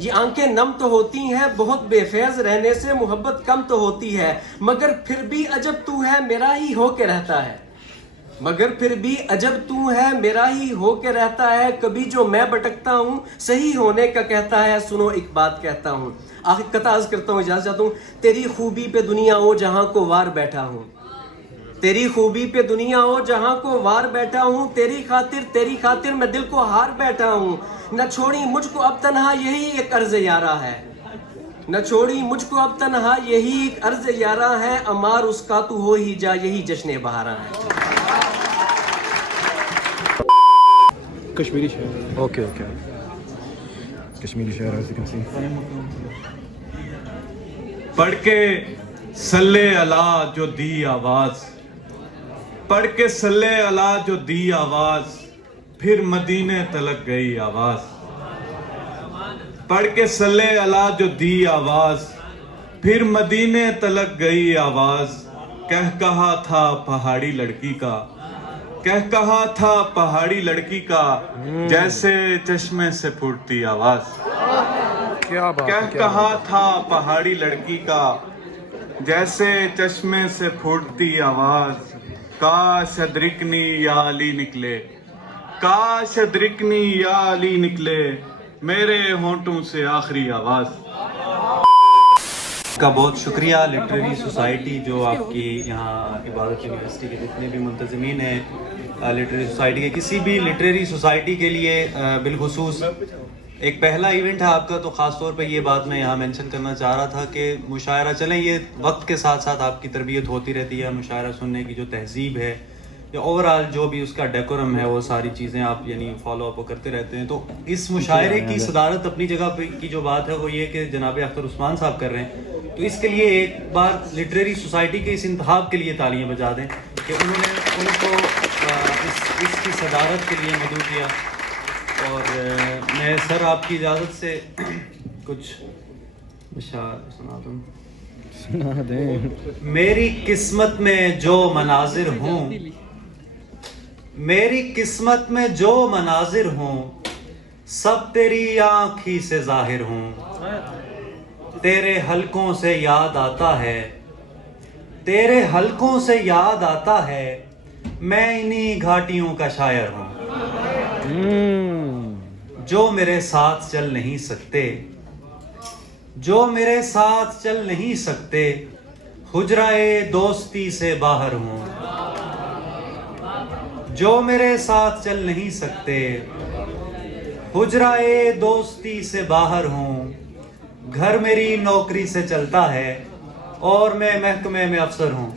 ये आंखें नम तो होती हैं, बहुत बेफैज रहने से मोहब्बत कम तो होती है, मगर फिर भी अजब तू है मेरा ही हो के रहता है, मगर फिर भी अजब तू है मेरा ही हो के रहता है, कभी जो मैं भटकता हूँ सही होने का कहता है। सुनो एक बात कहता हूँ, आखिर कथा अर्ज करता हूँ, इजाजत चाहता हूँ। तेरी खूबी पे दुनिया हो जहाँ को वार बैठा हूँ, तेरी खूबी पे दुनिया हो जहाँ को वार बैठा हूँ, तेरी खातिर मैं दिल को हार बैठा हूँ। न छोड़ी मुझको अब तन्हा यही एक अर्ज यारा है, न छोड़ी मुझको अब तन्हा यही एक अर्ज यारा है, अमार उसका तू हो ही जा यही जश्न बहारा है। कश्मीरी शेर, ओके ओके, कश्मीरी शेर as you can see। पढ़ के सल्ले अला जो दी आवाज, पढ़ के सल्ले अला जो दी आवाज, फिर मदीने तलक गई आवाज। पढ़ के सल्ले अला जो दी आवाज, फिर मदीने तलक गई आवाज। कह कहा था पहाड़ी लड़की का, कह कहा था पहाड़ी लड़की का, जैसे चश्मे से फूटती आवाज। क्या बात, कह कहा था पहाड़ी लड़की का, जैसे चश्मे से फूटती आवाज। काश अदरिकनी या अली निकले, काश अदरिकनी या अली निकले, मेरे होंठों से आखिरी आवाज। का बहुत शुक्रिया लिटरेरी सोसाइटी जो आपकी यहाँ इबादत यूनिवर्सिटी के जितने भी मुंतज़मीन हैं लिटरेरी सोसाइटी के, किसी भी लिटरेरी सोसाइटी के लिए बिलखुसूस एक पहला इवेंट है आपका, तो ख़ास तौर पे ये बात मैं यहाँ मेंशन करना चाह रहा था कि मुशायरा चलें, ये वक्त के साथ साथ आपकी तरबियत होती रहती है, मुशायरा सुनने की जो तहजीब है या ओवरऑल जो भी उसका डेकोरम है वो सारी चीज़ें आप यानी फॉलो अप करते रहते हैं। तो इस मुशायरे की सदारत अपनी जगह पे की जो बात है वो ये कि जनाब अख्तर उस्मान साहब कर रहे हैं, तो इसके लिए एक बार लिटरेरी सोसाइटी के इस इंतखाब के लिए तालियां बजा दें कि उन्होंने उनको इसकी सदारत के लिए मदऊ किया। और मैं सर आपकी इजाज़त से कुछ सुना दूँ। सुना दें। मेरी किस्मत में जो मनाजिर हूँ, मेरी किस्मत में जो मनाजिर हूँ, सब तेरी आँख ही से जाहिर हूँ। तेरे हलकों से याद आता है, तेरे हलकों से याद आता है, मैं इन्हीं घाटियों का शायर हूँ। जो मेरे साथ चल नहीं सकते, जो मेरे साथ चल नहीं सकते, हुजराए दोस्ती से बाहर हूँ। जो मेरे साथ चल नहीं सकते, हुजराए दोस्ती से बाहर हूँ। घर मेरी नौकरी से चलता है और मैं महकमे में अफसर हूँ।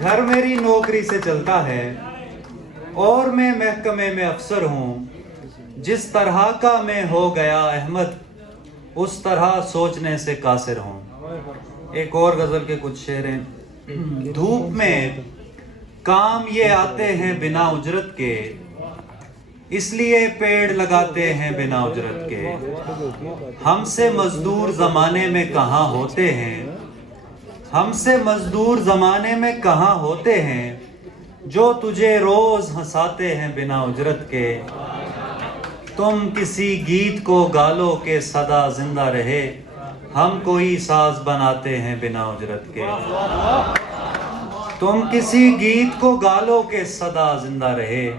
घर मेरी नौकरी से चलता है और मैं महकमे में अफसर हूँ। जिस तरह का मैं हो गया अहमद, उस तरह सोचने से कासिर हूँ। एक और गजल के कुछ शेर हैं। धूप में काम ये आते हैं बिना उजरत के, इसलिए पेड़ लगाते हैं बिना उजरत के। हमसे मजदूर जमाने में कहाँ होते हैं, हमसे मजदूर जमाने में कहाँ होते हैं, जो तुझे रोज हंसाते हैं बिना उजरत के। तुम किसी गीत को गालो के सदा जिंदा रहे, हम कोई साज बनाते हैं बिना उजरत के। तुम किसी गीत को गालो के सदा जिंदा रहे,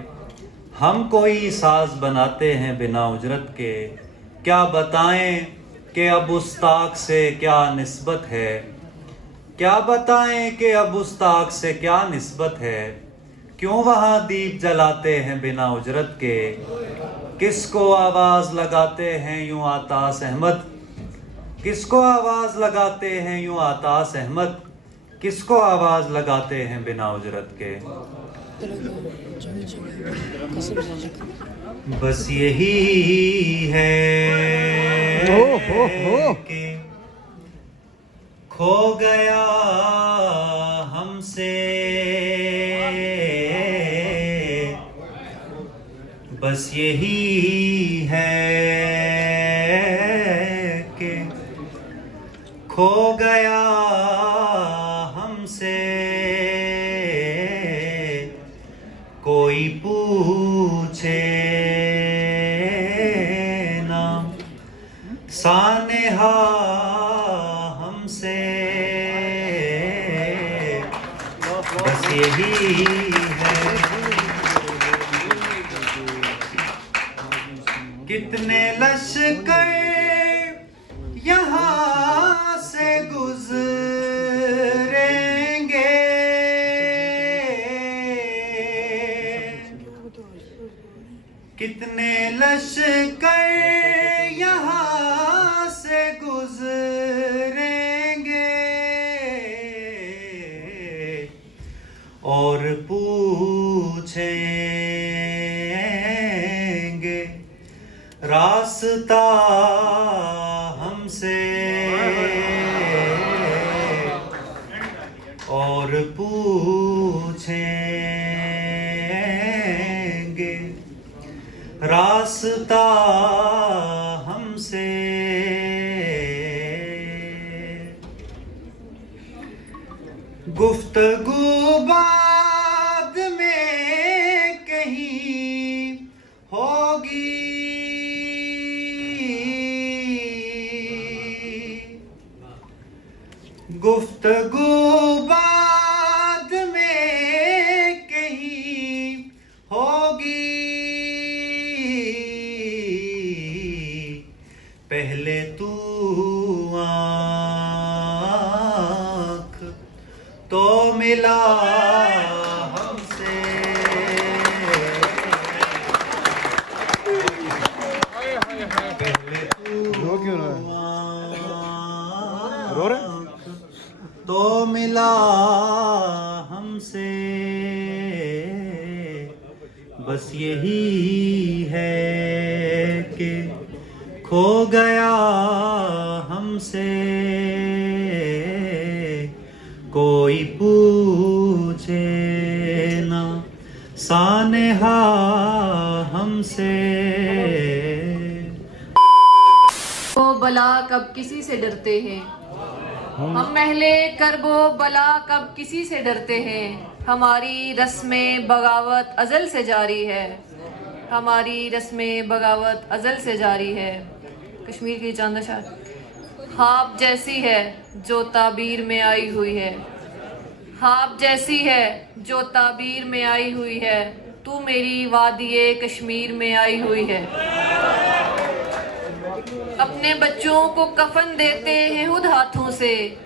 हम कोई साज बनाते हैं बिना उजरत के। क्या बताएं कि अब उस ताक से क्या निस्बत है, क्या बताएं कि अब उस ताक से क्या निस्बत है। क्यों वहाँ दीप जलाते हैं बिना उजरत के, किसको आवाज लगाते हैं यूं आताश अहमद, किसको आवाज लगाते हैं यूं आताश अहमद, किसको आवाज लगाते हैं बिना उजरत के। बस यही है कि खो गया हमसे, बस यही है कि खो गया हमसे, कोई पूछे ना सानेहा हमसे, बस यही है। कितने लश्कर यहाँ से गुजरेंगे, कितने लश्कर यहाँ से गुजरेंगे, और पूछेंगे रास्ता हमसे, और पूछेंगे रास्ता हमसे। गुफ्तगू बाद में कहीं होगी, गुफ्तगू बाद में कहीं होगी, पहले तू आँख तो मिला हमसे, पहले तू आँख तो मिला हमसे, बस यही है कि खो गया हमसे, कोई पूछे ना सानेहा हमसे। वो बला कब किसी से डरते हैं, हम महले करबो बला कब किसी से डरते हैं। हमारी रस्में बगावत अजल से जारी है, हमारी रस्में बगावत अजल से जारी है। कश्मीर की चांदा शाह। ख्वाब जैसी है जो ताबीर में आई हुई है, ख्वाब जैसी है जो ताबीर में आई हुई है, तू मेरी वादिये कश्मीर में आई हुई है। अपने बच्चों को कफन देते हैं खुद हाथों से,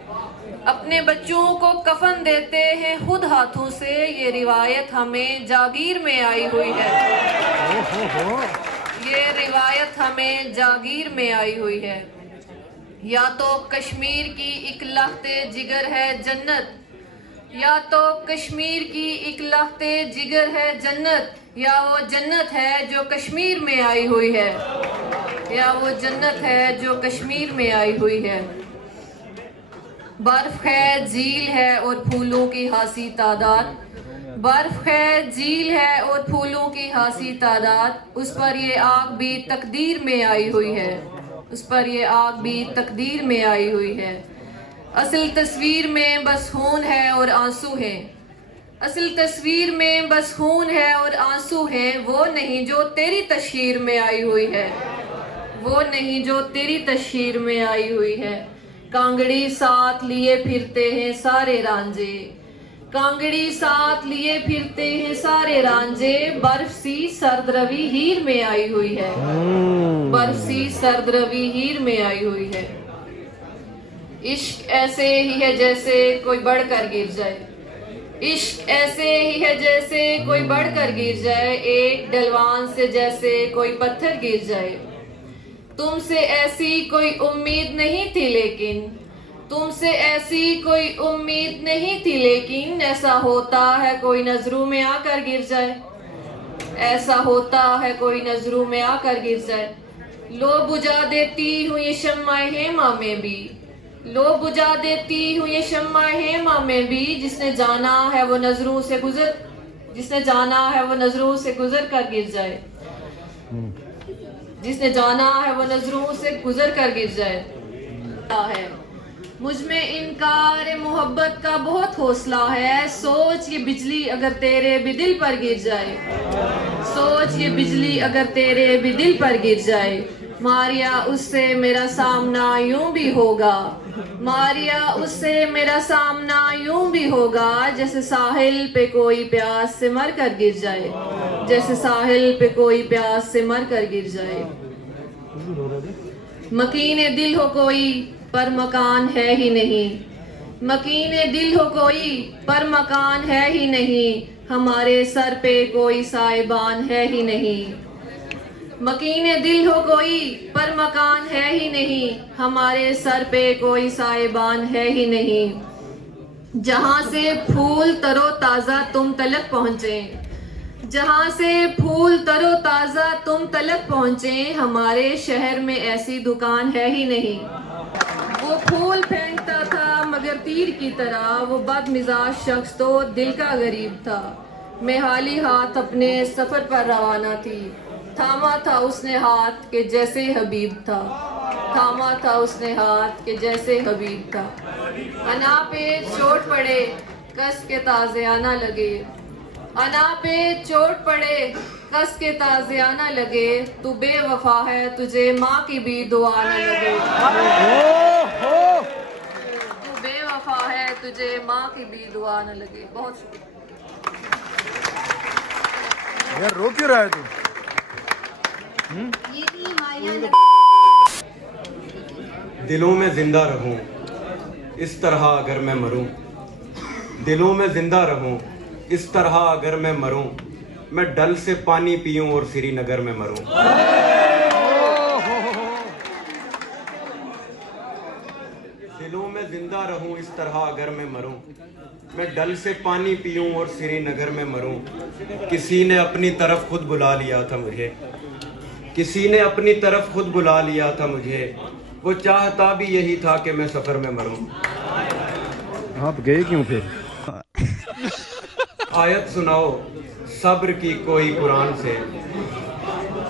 अपने बच्चों को कफन देते हैं खुद हाथों से, ये रिवायत हमें जागीर में आई हुई है, ये रिवायत हमें जागीर में आई हुई है। या तो कश्मीर की एक लख्ते जिगर है जन्नत, या तो कश्मीर की एक लख्ते जिगर है जन्नत, या वो जन्नत है जो कश्मीर में आई हुई है, या वो जन्नत है जो कश्मीर में आई हुई है। बर्फ है, झील है और फूलों की हासी तादाद, बर्फ है, झील है और फूलों की हासी तादाद, उस पर ये आग भी तकदीर में आई हुई है, उस पर ये आग भी तकदीर में आई हुई है। असल तस्वीर में बस खून है और आंसू है, असल तस्वीर में बस खून है और आंसू है, वो नहीं जो तेरी तशहीर में आई हुई है, वो नहीं जो तेरी तशहीर में आई हुई है। कांगड़ी साथ लिए फिरते हैं सारे रांझे, कांगड़ी साथ लिए फिरते हैं सारे रांझे, बर्फ सी सर्द रवि हीर में आई हुई है, बर्फ सी सर्द रवि हीर में आई हुई है। इश्क ऐसे ही है जैसे कोई बढ़कर गिर जाए, इश्क ऐसे ही है जैसे कोई बढ़कर गिर जाए, एक डलवान से जैसे कोई पत्थर गिर जाए। तुमसे ऐसी कोई उम्मीद नहीं थी लेकिन, तुमसे ऐसी कोई उम्मीद नहीं थी लेकिन, ऐसा होता है कोई नजरों में आकर गिर जाए, ऐसा होता है कोई नजरों में आकर गिर जाए। लो बुझा देती हूँ ये शम्माए हेमा में भी, लो बुझा देती हूँ ये शम्माए हेमा में भी, जिसने जाना है वो नजरों से गुजर, जिसने जाना है वो नजरों से गुजर कर गिर जाए, जिसने जाना है वो नजरों से गुजर कर गिर जाए। है मुझ में इनकार मोहब्बत का बहुत हौसला है, सोच ये बिजली अगर तेरे भी दिल पर गिर जाए, सोच ये बिजली अगर तेरे भी दिल पर गिर जाए। मारिया उससे मेरा सामना यूं भी होगा, मारिया उससे मेरा सामना यूं भी होगा, जैसे साहिल पे कोई प्यास से मर कर गिर जाए, जैसे साहिल पे कोई प्यास से मर कर गिर जाए। मकीने दिल हो कोई पर मकान है ही नहीं, मकीने दिल हो कोई पर मकान है ही नहीं, हमारे सर पे कोई साइबान है ही नहीं। मकीने दिल हो कोई पर मकान है ही नहीं, हमारे सर पे कोई साइबान है ही नहीं। जहाँ से फूल तरो ताज़ा तुम तलक पहुँचे, जहाँ से फूल तरो ताज़ा तुम तलक पहुँचे, हमारे शहर में ऐसी दुकान है ही नहीं। वो फूल फेंकता था मगर तीर की तरह, वो बदमिजाज शख्स तो दिल का गरीब था। मैं हाली हाथ अपने सफर पर रवाना थी, थामा था उसने हाथ के जैसे हबीब था, थामा था उसने हाथ के जैसे हबीब था। अना पे चोट पड़े कस के ताज़ियाना लगे, अना पे चोट पड़े कस के ताज़ियाना लगे, तू बेवफा है तुझे माँ की भी दुआ न लगे, तू बेवफा है तुझे माँ की भी दुआ न लगे। बहुत शुक्रिया यार, रो क्यों रहा है तू? दिलों में जिंदा रहूं इस तरह अगर मैं मरूं, दिलों में जिंदा रहूं इस तरह अगर मैं मरूं, मैं डल से पानी पीऊं और श्रीनगर में मरूं। दिलों में जिंदा रहूं इस तरह अगर मैं मरूं, मैं डल से पानी पीऊं और श्रीनगर में मरूं। किसी ने अपनी तरफ खुद बुला लिया था मुझे, किसी ने अपनी तरफ खुद बुला लिया था मुझे, वो चाहता भी यही था कि मैं सफर में मरूं। आप गए क्यों फिर? आयत सुनाओ सब्र की कोई कुरान से,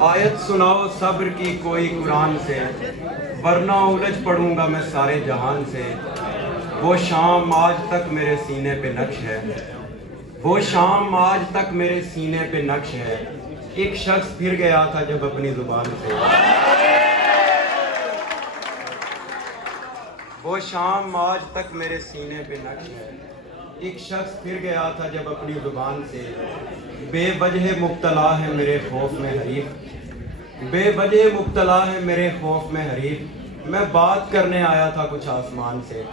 आयत सुनाओ सब्र की कोई कुरान से, वरना उलझ पड़ूंगा मैं सारे जहान से। वो शाम आज तक मेरे सीने पे नक्श है, वो शाम आज तक मेरे सीने पे नक्श है। एक शख्स फिर गया था जब अपनी जुबान से, वो शाम आज तक मेरे सीने पे नक्श है। एक शख्स फिर गया था जब अपनी जुबान से, बेवजह मुब्तला है मेरे खौफ में हरीफ, बेवजह मुब्तला है मेरे खौफ में हरीफ। मैं बात करने आया था कुछ आसमान से,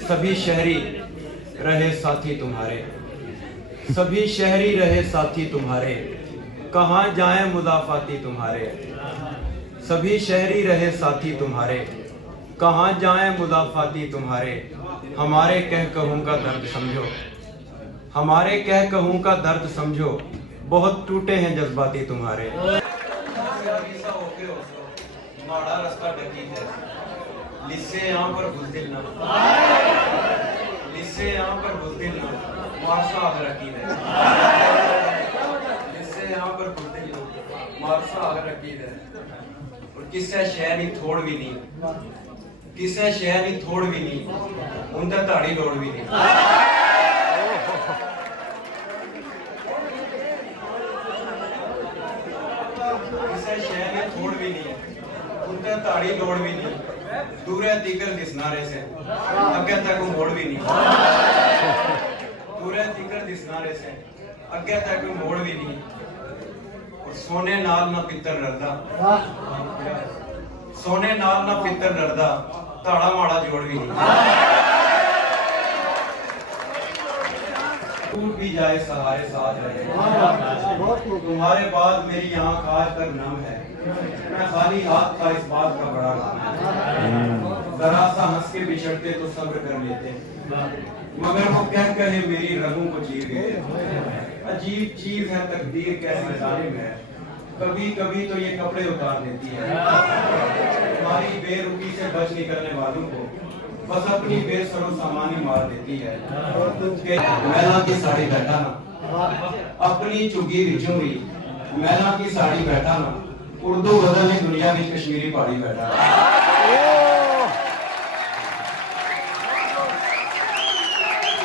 सभी शहरी रहे साथी तुम्हारे, सभी शहरी रहे साथी तुम्हारे, कहाँ जाएं मुदाफाती तुम्हारे। सभी शहरी रहे साथी तुम्हारे, कहाँ जाएं मुदाफाती तुम्हारे। हमारे कह कहूँ का दर्द समझो, हमारे कह कहूँ का दर्द समझो, बहुत टूटे हैं जज्बाती तुम्हारे। माड़ा रास्ता डकी है लिसे यहाँ पर बुजदिल ना, जिससे यहाँ पर बुज़दिल लोग मारसा आग रखी है, जिससे यहाँ पर बुज़दिल लोग मारसा आग रखी है, और किसे शहर नहीं थोड़ भी नहीं, किसे शहर नहीं थोड़ भी नहीं, उनका ताड़ी लोड़ भी नहीं। किसे शहर नहीं थोड़ भी नहीं, उनका ताड़ी लोड़ भी नहीं, दूरे तिकर दिसनारे से अगे तक मोड़ भी नहीं, दूरे तिकर दिसनारे से अगे तक मोड़ भी नहीं, और सोने नाल ना पित्तर लड़दा, सोने नाल ना पित्तर लड़दा, ताड़ा माड़ा जोड़ भी नहीं। टूट भी जाए सहारे साथ रहे, तुम्हारे बाद मेरी आंख आज तक नम है, मैं खाली हाथ था इस बात का बड़ा गम है, जरा सा हंस के बिछड़ते तो सब्र कर लेते, मगर वो क्या कहे मेरी रगों को चीर गए। अजीब चीज है तकदीर कैसी जालिम है, कभी कभी तो ये कपड़े उतार देती है, तुम्हारी बेरुखी से बच निकलने वालों को बस अपनी बेसरो सामानी मार देती है। मैला की साड़ी बैठा ना, अपनी चुगी रिचूंगी, मैला की साड़ी बैठा ना, उर्दू बदलने दुनिया की कश्मीरी पहाड़ी बैठा।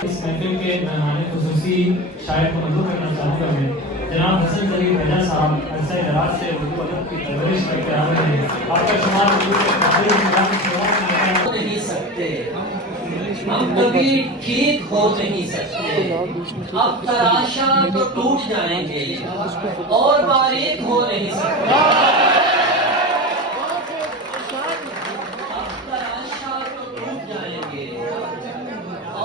इस महफिल के मेहमान खुसूसी शायर को मधु करना चाहूँ कर मैं जनाब हसन जलील मैदा साहब अरसा दराज से उर्दू अदब की परवरिश करके आ रहे हैं। आपका शुमार नहीं सकते, हम कभी ठीक हो नहीं सकते, अब तराशा तो टूट जाएंगे और बारीक हो नहीं सकते, अब तराशा तो टूट जाएंगे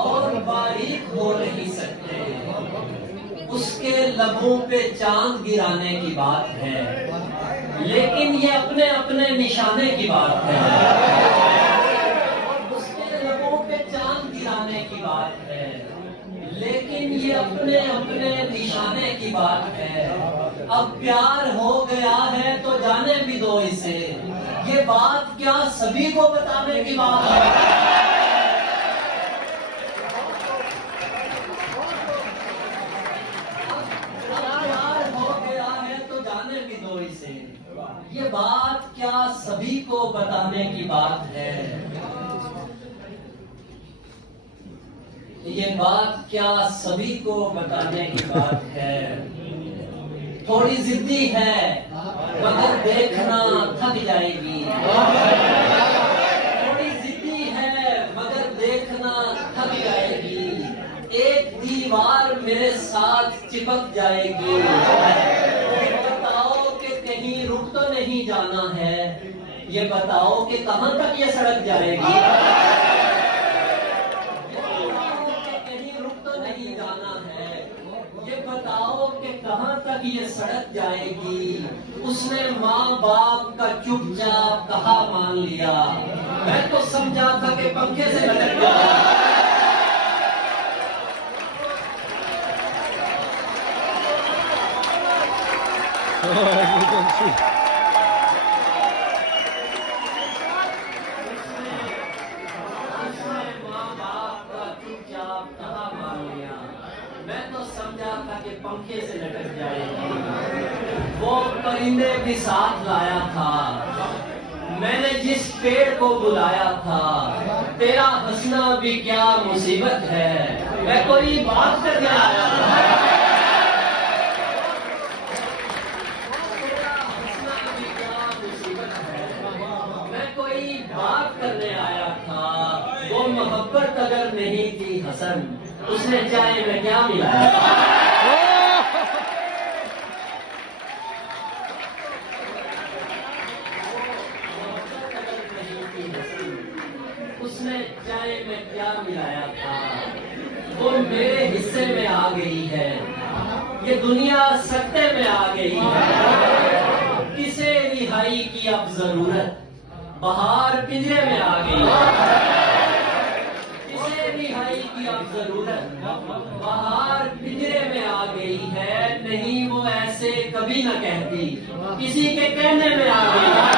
और बारीक हो नहीं सकते, उसके लबों पे चांद गिराने की बात है, लेकिन ये अपने अपने निशाने की बात है, उसके लबों पे चांद गिराने की बात है, लेकिन ये अपने अपने निशाने की बात है। अब प्यार हो गया है तो जाने भी दो इसे, ये बात क्या सभी को बताने की बात है। ये बात क्या सभी को बताने की बात है, ये बात क्या सभी को बताने की बात है। थोड़ी जिद्दी है मगर देखना थक जाएगी, थोड़ी जिद्दी है मगर देखना थक जाएगी, एक दीवार मेरे साथ चिपक जाएगी, कहीं रुक तो नहीं जाना है, ये बताओ कि कहां तक ये सड़क जाएगी, कहीं रुक तो नहीं जाना है, ये बताओ कि कहां तक ये सड़क जाएगी। उसने माँ बाप का चुपचाप कहा मान लिया, मैं तो समझा था कि पंखे से लटक गया। मैं तो समझा था कि पंखे से लटक जाएगी। वो परिंदे भी साथ लाया था, मैंने जिस पेड़ को बुलाया था, तेरा हंसना भी क्या मुसीबत है, मैं कोई बात करने आया था। बात करने आया था, वो मोहब्बत अगर नहीं थी हसन, उसने चाय में क्या मिलाया? उसने चाय में क्या मिलाया था? वो मेरे हिस्से में आ गई है, ये दुनिया सत्ते में आ गई है, किसे रिहाई की अब जरूरत, बहार पिंजरे में आ गई, किसे रिहाई की अब जरूरत, बहार पिंजरे में आ गई है, नहीं वो ऐसे कभी न कहती, किसी के कहने में आ गई है,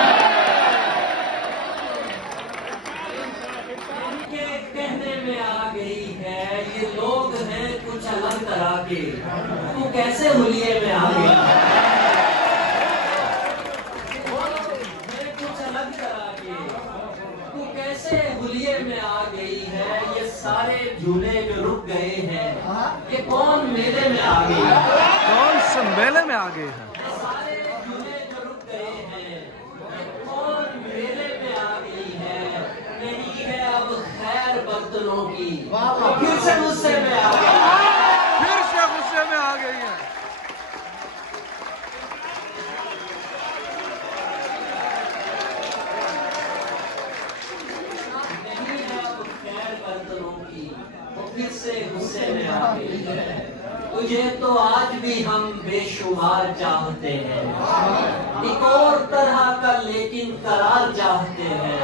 के कहने में आ गई है, के तू कैसे हुलिये में आ गई। कुछ अलग तरह के तू कैसे हुलिये में आ गई है। ये सारे झूले जो रुक गए हैं, ये कौन मेले में आ गई है। कौन से मेले में आ गए हैं। सारे झूले जो रुक गए हैं, ये कौन मेले में आ गई है। नहीं है अब खैर बर्तनों की, फिर से गुस्से में आ गई है। फिर से गुस्से में आ गई है। नहीं है अब खैर बर्तनों की, वो फिर से गुस्से में आ गई है। तुझे तो आज भी हम बेशुमार चाहते हैं, एक और तरह का लेकिन करार चाहते हैं।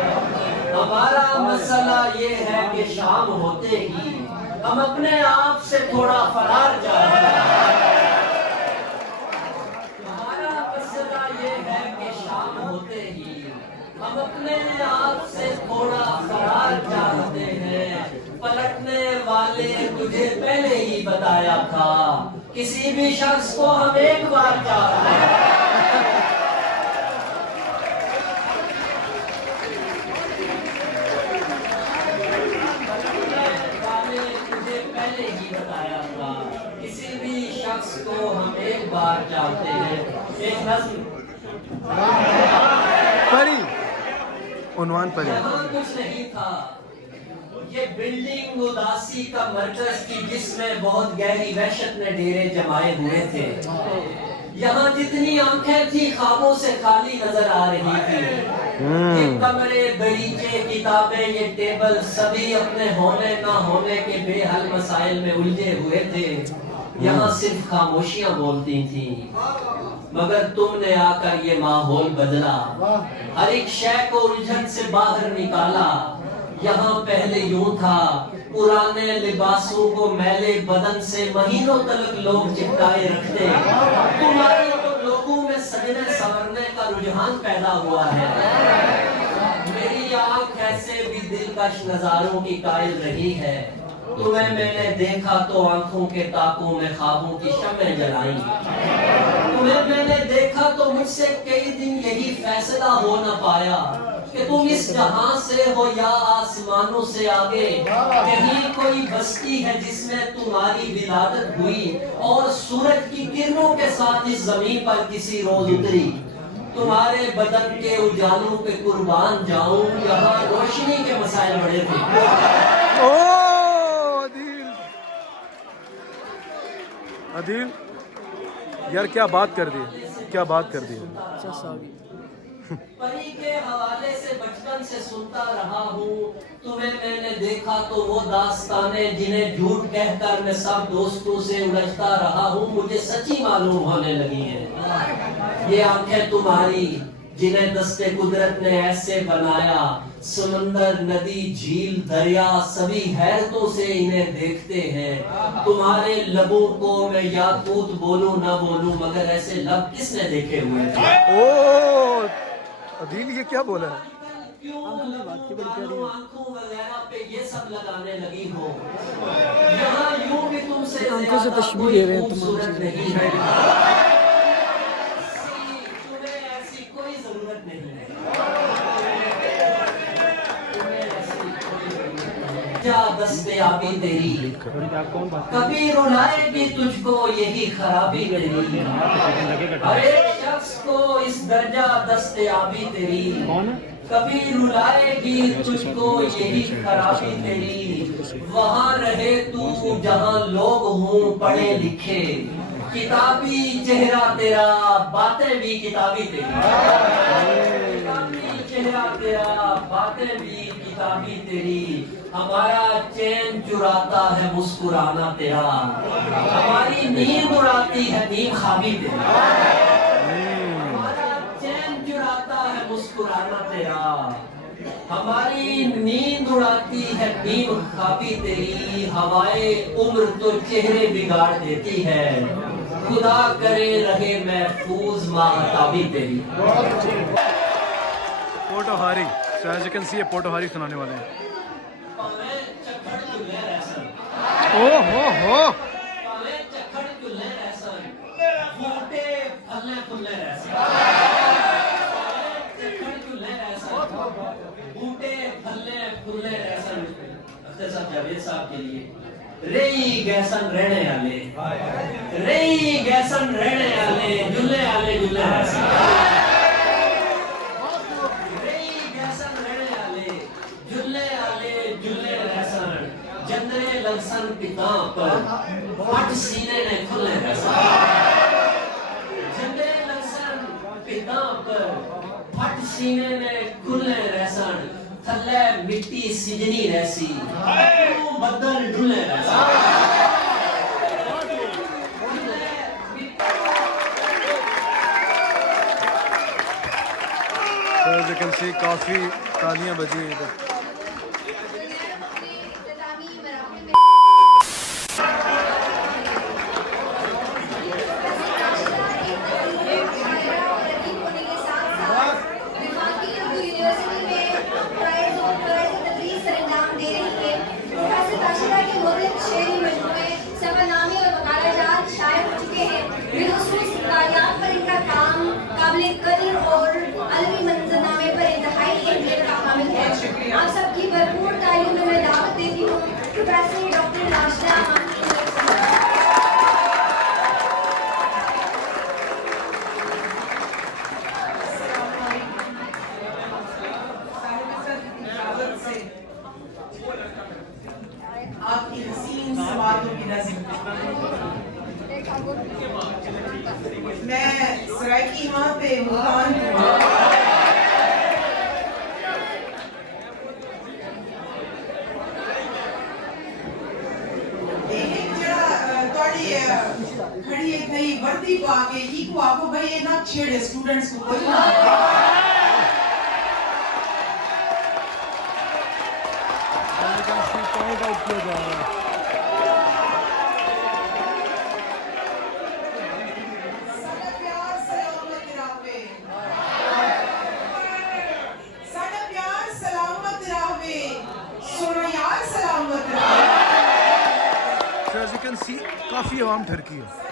हमारा मसला ये है कि शाम होते ही हम अपने आप से थोड़ा फरार चाहते हैं। हमारा मसला ये है कि शाम होते ही हम अपने आप से थोड़ा फरार चाहते हैं। पलटने वाले तुझे पहले ही बताया था, किसी भी शख्स को हम एक बार चाहते हैं। तुझे पहले ही बताया था, किसी भी शख्स को हम एक बार चाहते हैं। एक नज़्म परी, उन्वान परी। यहाँ कुछ नहीं था, ये बिल्डिंग उदासी का मरकज थी जिसमें बहुत गहरी वहशत ने डेरे जमाए हुए थे। यहाँ जितनी आंखें थी ख्वाबों से खाली नजर आ रही थी। ये कमरे, बगीचे, किताबें, ये टेबल सभी अपने होने ना होने के बेहल मसाइल में उलझे हुए थे। यहाँ सिर्फ खामोशियां बोलती थी, मगर तुमने आकर ये माहौल बदला, हर एक शय को उलझन से बाहर निकाला। यहाँ पहले यूं था, पुराने लिबासों को मैले बदन से महीनों तक लोग चिपकाए रखते। तुम्हारी तो लोगों में सजने संवरने का रुझान पैदा हुआ है। मेरी आंख ऐसे भी दिलकश नजारों की कायल रही है। तुम्हें मैंने देखा तो आंखों के ताकों में ख्वाबों की शम्में जलाई। तुम्हें मैंने देखा तो मुझसे कई दिन यही फैसला हो न पाया कि तुम इस जहां से हो या आसमानों से आगे। कहीं कोई बस्ती है जिसमें तुम्हारी विलादत हुई और सूरज की किरणों के साथ इस जमीन पर किसी रोज उतरी। तुम्हारे बदन के उजालों पे कुर्बान जाऊं, यहाँ रोशनी के मसाइल बड़े थे। अदील यार, क्या बात कर दी, क्या बात कर दी। परी के हवाले से बचपन से सुनता रहा हूँ। तुम्हें मैंने देखा तो वो दास्ताने जिन्हें झूठ कहकर मैं सब दोस्तों से उलझता रहा हूँ, मुझे सच्ची मालूम होने लगी है। ये आंखें तुम्हारी जिन्हें दस्ते कुदरत ने ऐसे बनाया, समंदर, नदी, झील, दरिया सभी हैरतों से इन्हें देखते हैं। तुम्हारे लबों को मैं याकूत बोलूं न बोलूं, मगर ऐसे लब किसने देखे हुए थे। ओ अदील, ये क्या बोला है। क्यों आंखों वगैरह पे ये सब लगाने लगी हो। यहाँ यूं भी तुमसे आंखों से तशबीह दे रहे हैं खूबसूरत नहीं है। दस्तयाबी तेरी कभी रुलाएगी तुझको यही खराबी तेरी। हर एक शख्स को इस दर्जा दस्तयाबी तेरी कभी रुलाएगी तुझको यही खराबी तेरी। वहाँ रहे तू जहाँ लोग हों पढ़े लिखे, किताबी चेहरा तेरा बातें भी किताबी तेरी। किताबी चेहरा तेरा बातें भी किताबी तेरी। हमारा चैन चुराता है मुस्कुराना तेरा, हमारी नींद उड़ाती है नींद ख्वाबी तेरी। हमारा चैन चुराता है मुस्कुराना तेरा, हमारी नींद उड़ाती है नींद ख्वाबी तेरी। हवाए उम्र तो चेहरे बिगाड़ देती है, खुदा करे रहे महफूज माहताबी तेरी। पोटोहारी, so as you can see, पोटोहारी सुनाने वाले हैं। ओ हो झुल्ले रैसा झुल्ले रैसा बूटे फल्ले फुल्ले रैसा अख्तर साहब जावेद साहब के लिए रेई गैसन रहने आले रेई गैसन रहने आले झुल्ले रैसा रेई गैसन रहने आले झुल्ले रैसा जंदरे लग्सन पिता पर पट सीने ने खुले रैसा जंदरे लग्सन पिता पर पट सीने ने खुले रैसा थल्ले मिट्टी सिजनी रैसी तू बदल ढुले रैसा So as you can see, काफ़ी तालियां बजी हैं इधर। आप सबकी भरपूर तालीम में मैं दावत देती हूँ प्रोफेसर डॉक्टर लाशना आपकी हसीन सवालों की नज़र मैं सरायकी माँ पे मुल्तान खड़ी एक नई वर्दी पाके ही को आपको भाई ये ना छेड़े स्टूडेंट्स को कोई ना काफ़ी आवाम ठरकी है।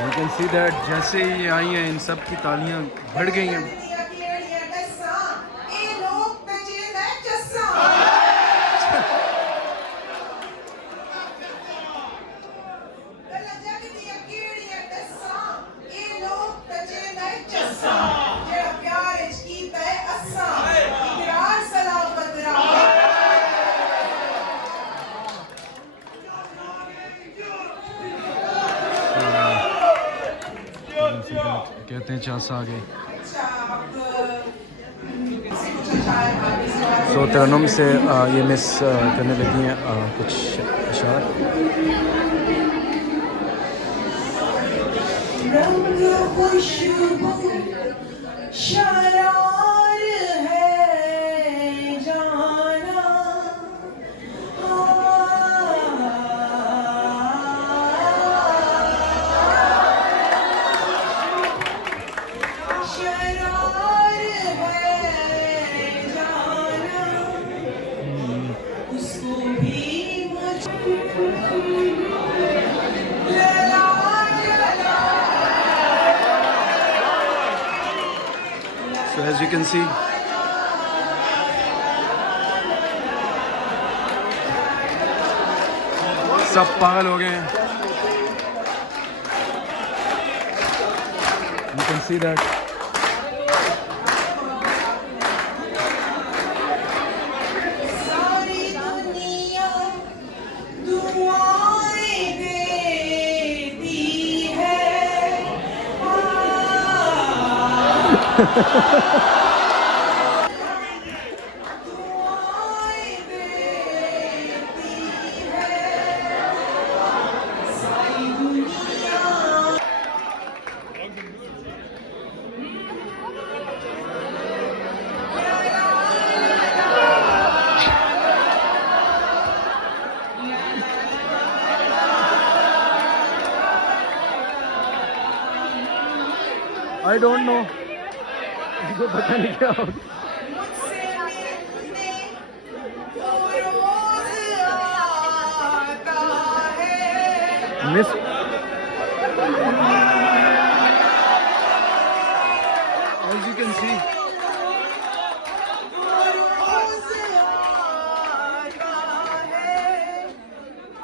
You can see that जैसे ही ये आई हैं इन सब की तालियां बढ़ गई हैं। कहते हैं चासा आ गए। सो तरन्नुम से ये मिस करने लगी हैं कुछ अशार। So as you can see, सब पागल हो गए हैं। You can see that. दुआएं देती आई डोंट नो, इनको पता नहीं क्या होगा। Miss as you can see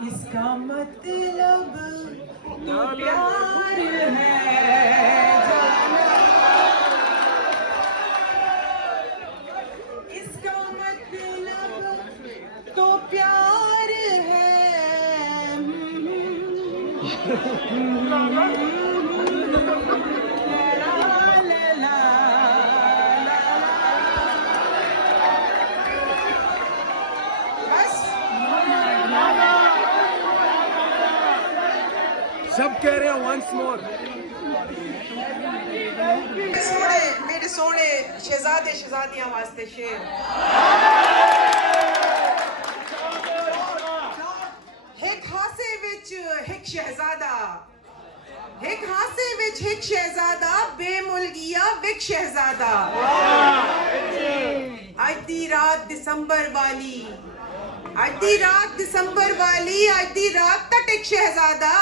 इसका मतलब तो प्यार है जाना, इसका मतलब तो प्यार है। सब कह रहे हैं once more। मेरे सोने शहजादे शहजादियां वास्ते शेर। एक हासे विच एक शहजादा, एक हासे विच एक शहजादा, बेमुलगिया विच शहजादा। आज दी रात दिसंबर वाली, आज दी रात दिसंबर वाली, आज दी रात तक एक शहजादा।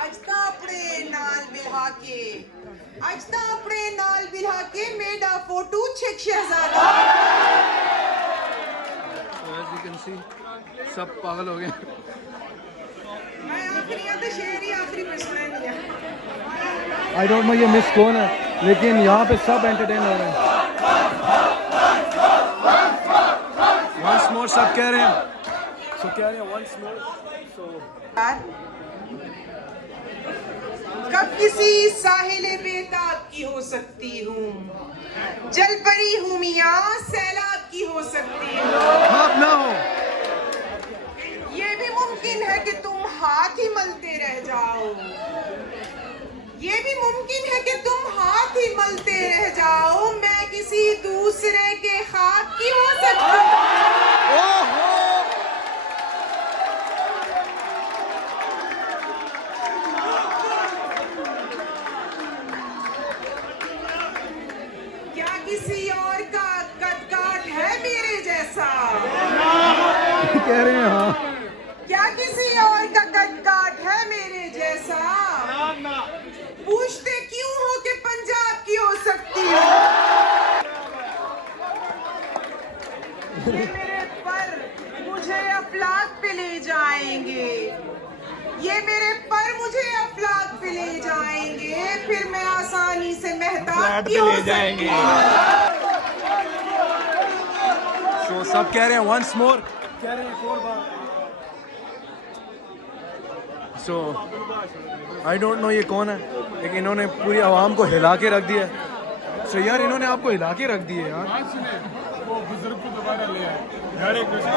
आज ता अपने नाल बिल्हा के, आज ता अपने नाल बिल्हा के मेरा फोटो छेक शहजादा। as you can see सब पागल हो गए। मैं आखिरी तो शेर ही आखिरी में सुना नहीं है। आई डोंट नो ये मिस कौन है, लेकिन यहाँ पे सब एंटरटेन हो रहे हैं। once more सब कह रहे हैं, so कह रहे हैं once more। so कब किसी साहिले बेताब की हो सकती हूँ, जल परी हूँ मियाँ सैलाब की हो सकती हूँ। आप ना हो, ये भी मुमकिन है कि तुम हाथ ही मलते रह जाओ, ये भी मुमकिन है कि तुम हाथ ही मलते रह जाओ, मैं किसी दूसरे के हाथ की हो सकती हूँ। क्या किसी और का कद काठ है मेरे जैसा? कह रहे हैं हाँ। क्या किसी और का कद काठ है मेरे जैसा? पूछते क्यों हो कि पंजाब की हो सकती हो? ये मेरे पर मुझे अफलाक पे ले जाएंगे, ये मेरे पर मुझे अफलाक पे ले जाएंगे, फिर मैं आसानी से मेहताब की हो सकती हूँ। so सब कह रहे हैं once more, कह रहे हैं एक और बार। so आई डोंट नो ये कौन है, लेकिन इन्होंने पूरी आवाम को हिला के रख दिया। so यार इन्होंने आपको हिला के रख दिए यार। वो बुजुर्ग को दोबारा ले आए यार, एक दूसरे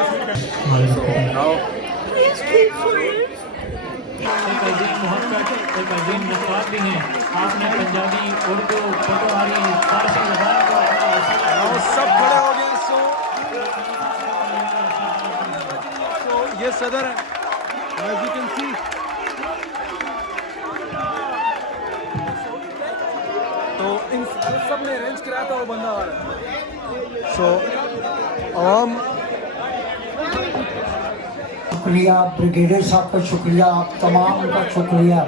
नफात भी हैं। आपने पंजाबी, उर्दू, पटवारी, फारसी ज़बान को सब खड़े हो गए। so ये सदर है, as you can see। तो इन सब ने अरेंज कराया था, वो बंदा आ रहा है। so आवाम शुक्रिया, ब्रिगेडियर साहब का शुक्रिया, आप तमाम का शुक्रिया,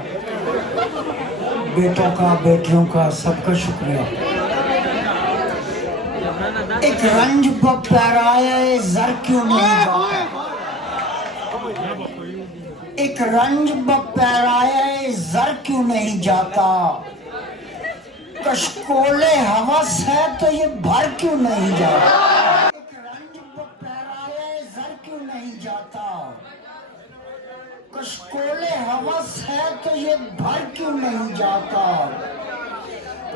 बेटों का बेटियों का सबका शुक्रिया। एक रंज बपराए जर क्यों नहीं जाता, एक रंज बपराए जर क्यों नहीं जाता, कशकोले हवस है तो ये भर क्यों नहीं जाता, एक रंज बपराए जर क्यों नहीं जाता, कशकोले हवस है तो ये भर क्यों नहीं जाता,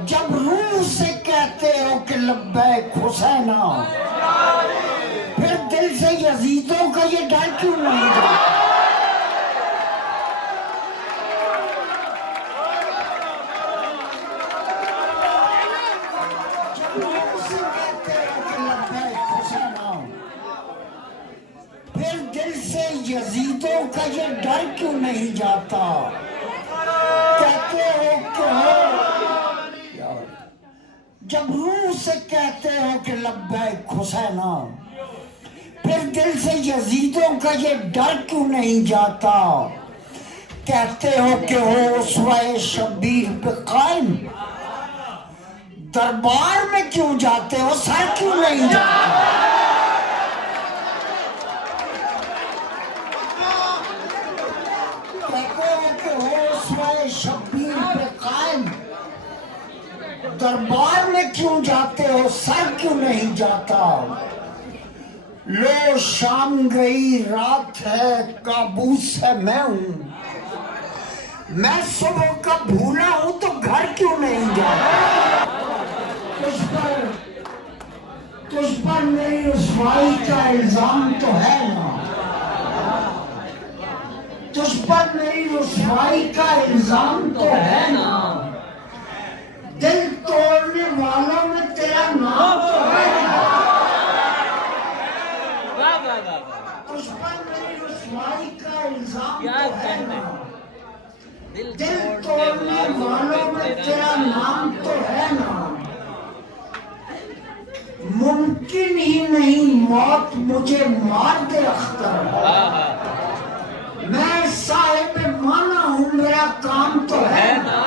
जब रूह से कहते हो कि लब्बैक हुसैना, फिर दिल से यजीदों का ये डर क्यों नहीं जाता? जब रूह से कहते हो कि लब्बैक हुसैना, फिर दिल से यजीदों का ये डर क्यों नहीं जाता? कहते हो कि जब रूह से कहते हो कि लब्बैक हुसैना, फिर दिल से यजीदों का ये डर क्यों नहीं जाता? कहते हो कि हो उसवाए शब्बीर पे कायम, दरबार में क्यों जाते हो, सर क्यों नहीं जाता? कहते हो कि हो उसवाए शब्बीर पे कायम, दरबार में क्यों जाते हो, सर क्यों नहीं जाता? लो शाम गई रात है, काबूस है मैं हूं, मैं सुबह का भूला हूं तो घर क्यों नहीं जाता? तुझ पर मेरी रुसवाई का इल्जाम तो है ना, तुझ पर मेरी रुसवाई का इल्जाम तो है ना, दिल तोड़ने वालों में तेरा नाम तो है ना, तुझ पर मेरी रुसवाई का इल्जाम तो है ना, दिल तोड़ने वालों में तेरा नाम तो है ना, मुमकिन ही नहीं मौत मुझे मार दे अख्तर, मैं साहिब माना हूँ मेरा काम तो है ना।